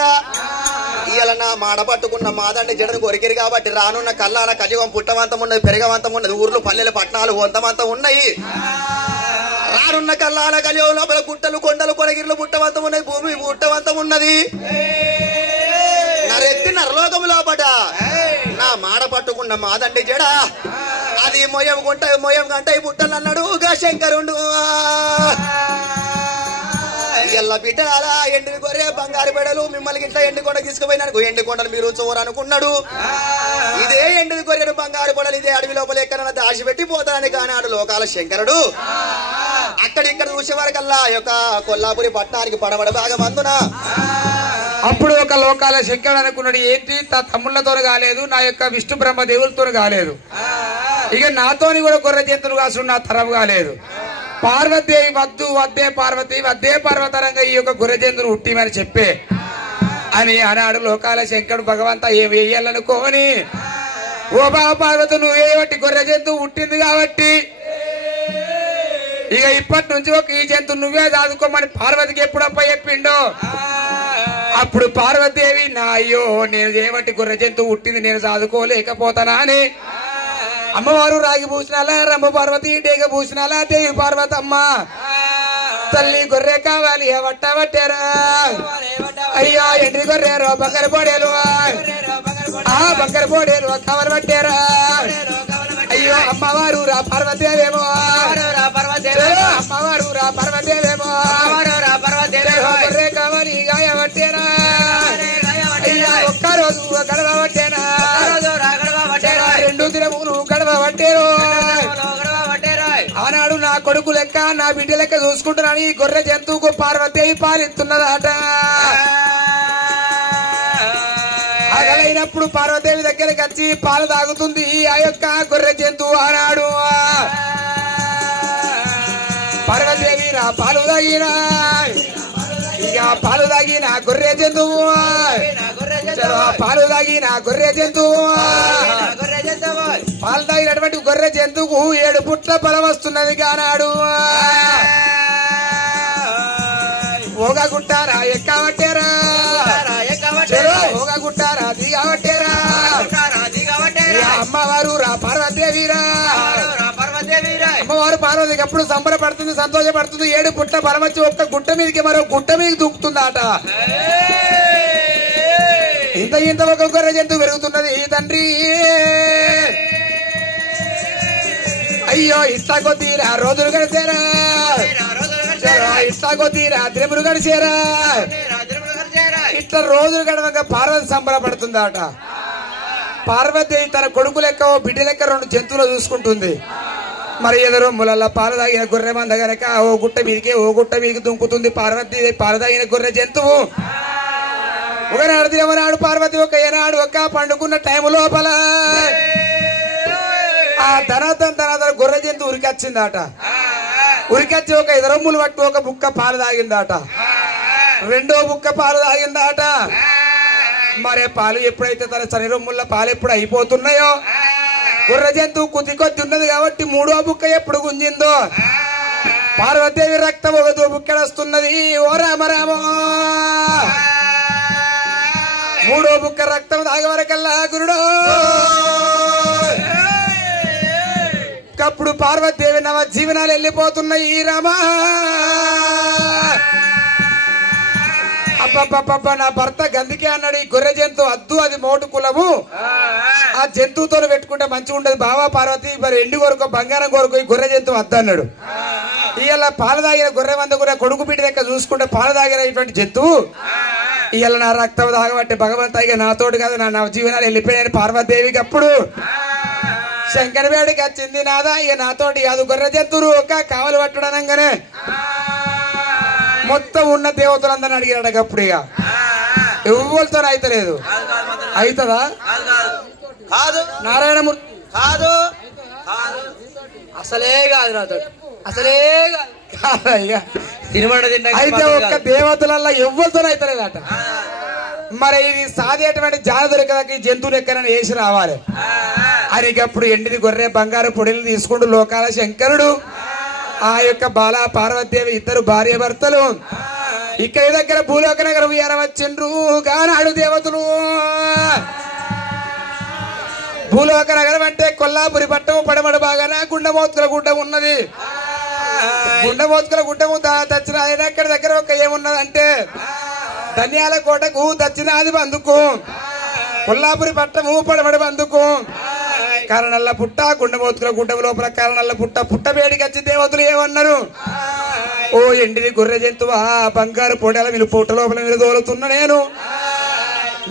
ఇవాళ నా మాడ పట్టుకున్న మాదండి జడను కొరికిరు కాబట్టి రానున్న కల్లాన కలియుగం పుట్టవంతం ఉన్నది పెరగవంతం ఉన్నది ఊర్లు పల్లెల పట్టణాలు వంతమంతం ఉన్నాయి రానున్న కల్లాన కలియుగం లోపల గుట్టలు కొండలు కొనగిరిలు పుట్టవంతం ఉన్నది భూమి పుట్టవంతం ఉన్నది నరెత్తి నరలోకం లోపట నా మాడ పట్టుకున్న మాదండి జడ అది మొయ్యం గంట ఈ పుట్టలు అన్నాడు గా శంకరుండు ఎల్ల బిడ్డ అలా ఎండిని గొర్రె బంగారు బెడలు మిమ్మల్ని ఇంట్లో ఎండికొండ తీసుకుపోయినాను ఎండికొండలు మీరు చూరనుకున్నాడు ఇదే ఎండిని గొర్రెను బంగారు బొడలు ఇదే అడవి లోపల ఎక్కడన్నా దాచిపెట్టి పోతానని కానాడు లోకాల శంకరుడు అక్కడిక్కడ చూసే వరకల్లా యొక్క కొల్లాపురి పట్టణానికి పడబడ బాగా మందున అప్పుడు ఒక లోకాల శంకరుడు అనుకున్నాడు ఏంటి తమ్ముళ్లతో కాలేదు నా యొక్క విష్ణు బ్రహ్మ దేవులతో కాలేదు ఇక నాతోని కూడా గొర్రె జంతువులు కాసు నా తరం కాలేదు పార్వతీదేవి వద్దే పార్వతి వద్దే పర్వతరంగా ఈ యొక్క గుర్రజంతువులు ఉట్టిమని చెప్పే అని అన్నాడు లోకాల శంకరుడు భగవంత ఏం వేయాలనుకోని ఓ బాబా పార్వతి నువ్వేబట్టి గొర్రె జంతువు ఉట్టింది కాబట్టి ఇక ఇప్పటి నుంచి ఒక ఈ జంతువు నువ్వే దాదుకోమని పార్వతికి ఎప్పుడప్ప చెప్పిండో అప్పుడు పార్వతీదేవి నా అయ్యో నేను ఏబట్టి గొర్రె జంతువు ఉట్టింది నేను సాదుకోలేకపోతానా అని అమ్మవారు రాగి పూసినాలా రమ్మ పార్వతి డేగ పూసినాలా దేవి పార్వతమ్మ తల్లి గొర్రె కావాలి వట్టవట్టారా అయ్యా ఎండి గొర్రెరు బంగారు పోడేలు బంగారు పోడేలు కవర్ పట్టారా అయ్యో అమ్మవారు రా పార్వతీదేవేమో అమ్మవారు రా పార్వతీదేవేమో గొర్రె కావాలి గాయ పట్టారా అయ్యా ఒక్కరోజు గడవ పట్టేనా రెండు దినములు గడవ పట్టేరు ఆనాడు నా కొడుకు లెక్క నా బిడ్డ లెక్క చూసుకుంటున్నాను ఈ గొర్రె జంతువుకు పార్వతీదేవి పాలిస్తున్నదాట ఆగలైనప్పుడు పార్వతీదేవి దగ్గరికి వచ్చి పాలు తాగుతుంది ఆ యొక్క గొర్రె జంతువు ఆనాడు పార్వతీదేవి నా పాలు తాగినా ఇక పాలు తాగిన గొర్రె జంతువు పాలు తాగిన గొర్రె జంతువు పాలు తాగినటువంటి గొర్రె జంతువుకు 7 పుట్ల బలం వస్తున్నది కానాడు ఓగగుట్టారా ఎక్కబట్టారా ఓగగుట్టారా దిగబట్టారా అమ్మవారు రా పార్వతీదేవిరా అమ్మవారు పార్వతికి ఎప్పుడు సంబరపడుతుంది సంతోషపడుతుంది 7 పుట్ల బలం వచ్చి ఒక్క గుట్ట మీదకి మరో గుట్ట మీద దూకుతుందట ఇంత ఒక గొర్రె జంతువు పెరుగుతున్నది తండ్రి అయ్యో ఇట్లా కొద్దిరా రోజులు గడిచారా ఇట్లా కొద్దిరా దినములు గడిచారా ఇట్లా రోజులు గడవక పార్వతి సంబరపడుతుందట పార్వతి తన కొడుకు లెక్క ఓ బిడ్డ లెక్క 2 జంతువులు చూసుకుంటుంది మరి ఎదురు ములల్లా పాలు తాగిన గొర్రె మంద గనక ఓ గుట్ట మీదకి దుంకుతుంది పార్వతి పాలు తాగిన గొర్రె జంతువు ఒకనాడు దినమనాడు పార్వతి ఏనాడు ఒక పండుకున్న టైం లోపల ఆ ధనాథన్ గొర్రె జంతువు ఉరికొచ్చిందట ఉరికొచ్చి ఒక 2 రొమ్ములు పట్టు ఒక బుక్క పాలు తాగిందట 2వ బుక్క పాలు తాగిందట మరే పాలు ఎప్పుడైతే తన శరీరముల పాలు ఎప్పుడు అయిపోతున్నాయో గొర్రె జంతువు కొద్ది ఉన్నది కాబట్టి 3వ బుక్క ఎప్పుడు గుంజిందో పార్వతీదేవి రక్తం ఒక బుక్కెడొస్తున్నది ఓ రామ రామ 3వ బుక్క రక్తం తాగే వరకల్లా గురుడో అప్పుడు పార్వతీదేవి నవ జీవనాలు వెళ్ళిపోతున్నాయి రామా అబ్బబ్బబ్బ నా భర్త గందికే అన్నాడు ఈ గొర్రె జంతువు అద్దు అది మోటు కులము ఆ జంతువుతో పెట్టుకుంటే మంచిగా ఉండదు బావా పార్వతి మరి ఎండు కొరకు బంగారం కొరకు ఈ గొర్రె జంతువు అద్దు అన్నాడు ఇవాళ పాలు తాగిన గొర్రె మంద కూడా కొడుకు బిడ్డ దగ్గర చూసుకుంటే పాలు తాగిన ఇటువంటి జంతువు ఇవాళ నా రక్తం తాగబట్టి భగవంత ఇక నాతోటి కాదు నా జీవనాలు వెళ్ళిపోయాను పార్వతీదేవికి అప్పుడు శంకరవేడికి వచ్చింది నాదా ఇక నాతోటి కాదు గొర్రె జంతువు ఒక కావలు పట్టడనంగానే మొత్తం ఉన్న దేవతలందరిని అడిగినాడు అప్పుడు ఇక ఎవరితో అయితలేదు అవుతుందా కాదు నారాయణమూర్తి కాదు అసలే కాదు నాతో అసలే కాదయ్యా తినబడ అయితే ఒక్క దేవతలల్లో ఎవరితో అయితలేదట మరి ఇది సాధేటువంటి జాన దొరికదాక ఈ జంతువులు ఎక్కడైనా వేసి రావాలి అని అప్పుడు ఎండిది గొర్రె బంగారు పొడిని తీసుకుంటూ లోకాల శంకరుడు ఆ యొక్క బాల పార్వతీదేవి ఇద్దరు భార్య భర్తలు ఇక్కడి దగ్గర భూలోక నగరం ఎరవచ్చిండ్రు గానాడు దేవతలు భూలోక నగరం అంటే కొల్లాపురి పట్టం పడమడ బాగాన గుండమోత్కుల గుడ్డం ఉన్నది గుండమోత్కుల గుడ్డము దక్షిణాది అక్కడి దగ్గర ఒక ఏమున్నదంటే ధన్యాల కోటకు దక్షిణాది బందుకు కొల్లాపురి పట్టము పడమడి బందుకు కారణల్ల పుట్ట గుండమోత్కుల గుడ్డము లోపల కారణల్ల పుట్ట వేడికి వచ్చి దేవతలు ఏమన్నారు ఓ ఎండిది గొర్రె జంతువా బంగారు పొడల మీరు పుట్ట లోపల మీరు దోలుతున్నా నేను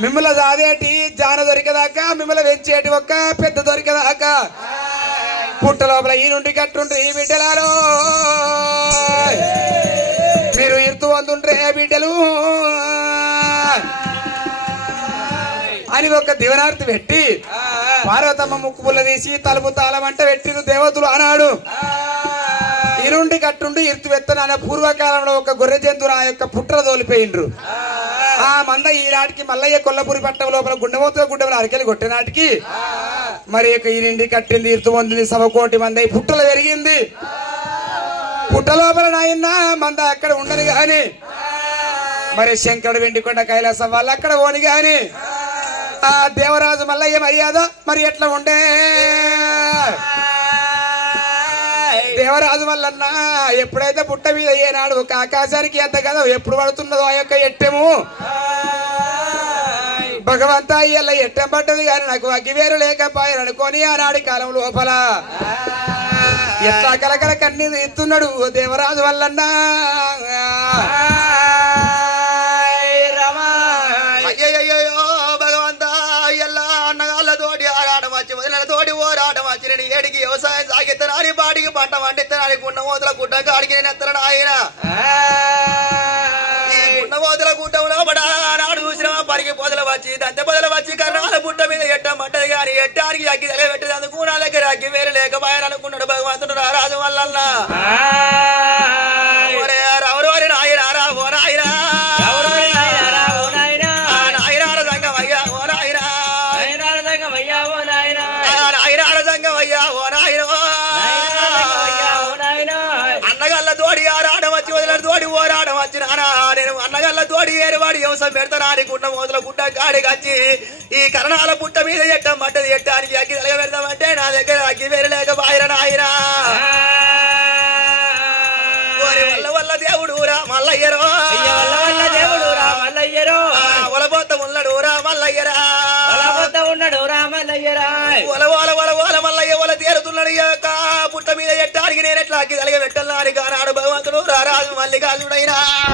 మిమ్మల్ని దాదేటి జాన దొరికేదాకా మిమ్మల్ని పెంచేటి ఒక్క పెద్ద దొరికేదాకా పుట్ట లోపల ఈ నుండి కట్టుండ్రి ఈ బిడ్డలారో మీరు ఇరుతూ అందుండ్రే బిడ్డలు అని ఒక దివనార్తి పెట్టి పార్వతమ్మ ముక్కు పుల్ల తీసి తలుపు తాళమంట పెట్టిన దేవతలు అన్నాడు ఇరుండి కట్టుండి ఇరుతు వెత్తన పూర్వకాలంలో ఒక గొర్రె జంతువులు ఆ యొక్క పుట్ర తోలిపోయిండ్రు ఆ మంద ఈనాటికి మల్లయ్య కొల్లపూరి పట్టం లోపల గుండెమోతుల గుండెలు అరికెళ్ళి కొట్టే నాటికి మరి యొక్క ఈరిండి కట్టింది ఇరుతు పొందింది 100 కోటి మంది పుట్టలు పెరిగింది పుట్ట లోపల నాయన మంద అక్కడ ఉండని గాని మరి శంకరుడు వెండికొండ కైలాసం వాళ్ళు అక్కడ పోని గాని ఆ దేవరాజు మల్లయ్య మర్యాద మరి ఎట్లా ఉండే దేవరాజు వల్లన్న ఎప్పుడైతే పుట్ట మీద ఏనాడు ఒక ఆకాశానికి ఎంత కదా ఎప్పుడు పడుతున్నదో ఆ యొక్క ఎట్టెము భగవంతా ఇలా ఎట్టెం పడ్డది కానీ నాకు అగ్గివేరు లేకపోయారు అనుకొని ఆనాడి కాలం లోపల ఎట్లా కలకల కన్నీరు ఇస్తున్నాడు దేవరాజు వల్లన్నా అయ్యయ్యో భగవంతా ఎల్లా అన్నగాళ్ళతోటి ఆరాటం వచ్చి వదిలినతోటి ఓరాటం వచ్చి నేను ఏడికి వ్యవసాయం సాగిత్తనాని బాడికి పంట వండిత్తనాని గుండమోతుల గుడ్డ కాడికి నేను ఎత్తనాడు ఆయన ఈ గుండమోతుల గుడ్డంలో నాడు చూసిన పరికి పొదలు వచ్చి దంత పొదలు వచ్చి కర్ణాల పుట్ట మీద ఎట్టమంటది కానీ ఎట్టానికి అగ్గి తలబెట్టేది అందుకు నా దగ్గర అగ్గి వేరు లేకపోయారనుకున్నాడు భగవంతుడు రారాజు వల్ల రవరోరి నాయన రా ఓ నాయన అన్నగల్ల తోడి ఆరాటం వచ్చి వదిలిన తోడి ఓరాటం వచ్చి నేను అన్నగల్ల తోడి ఏరువాడి వ్యవసాయం పెడతాను అని గుండ మోదల గుడ్డ కాడికి వచ్చి ఈ కరణాల పుట్ట మీద ఎట్టం పట్టది ఎట్టానికి అగ్గి తలగ పెడతామంటే నా దగ్గర అగ్గి వేరు లేక బాయిర నాయన వల్ల దేవుడు రా మల్లయ్యరో దేవుడు రా మల్లయ్యరో ఒలబోత ఉన్నాడు రా మల్లయ్యరా ఉన్నాడు రా మల్లయ్యరా ఒల మల్లయ్య ఒల తేరుతున్నాడు పుట్ట మీద ఎట్టానికి నేను ఎట్లా అగ్గి తలగ పెట్టాలని కానాడు భగవంతుడు రారాజు మల్లికార్జుడైనా